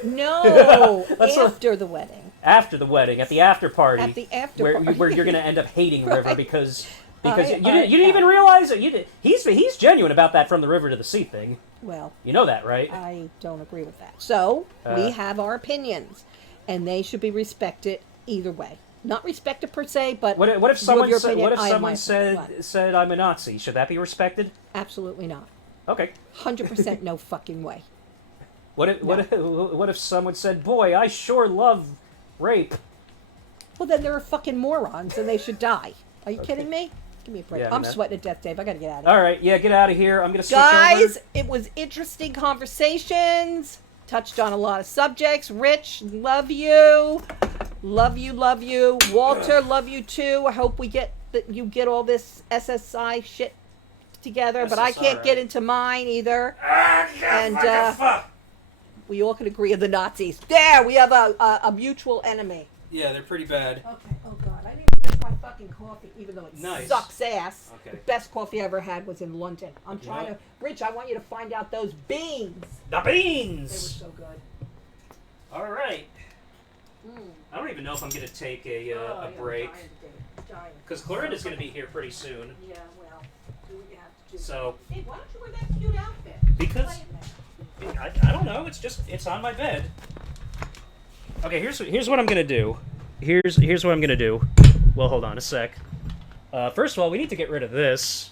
No, after the wedding. After the wedding, at the after party. At the after party. Where you're going to end up hating River because you didn't even realize it. He's genuine about that from the river to the sea thing. Well, you know that, right? I don't agree with that. So, we have our opinions, and they should be respected either way. Not respected per se, but what if someone said I'm a Nazi? Should that be respected? Absolutely not. Okay. 100% no fucking way. What if someone said, "Boy, I sure love rape"? Well, then they're fucking morons, and they should die. Are you kidding me? Give me a break. I'm sweating to death, Dave. I gotta get out of here. All right, yeah, get out of here. I'm gonna switch Guys, over. It was interesting conversations. Touched on a lot of subjects. Rich, love you. Love you, love you. Walter, love you too. I hope you get all this SSI shit together, but I can't get into mine either. And we all can agree on the Nazis. There, we have a mutual enemy. Yeah, they're pretty bad. Okay. Oh God, I didn't even drink my fucking coffee, even though it sucks ass. Okay. The best coffee I ever had was in London. I'm trying to, Rich. I want you to find out those beans. The beans. They were so good. All right. I don't even know if I'm gonna take a break. Because Clorinda's going to be here pretty soon. Yeah, well, do what you have to do. So. Hey, why don't you wear that cute outfit? Because. I don't know. It's on my bed. Okay, here's what I'm going to do. Here's what I'm going to do. Well, hold on a sec. First of all, we need to get rid of this.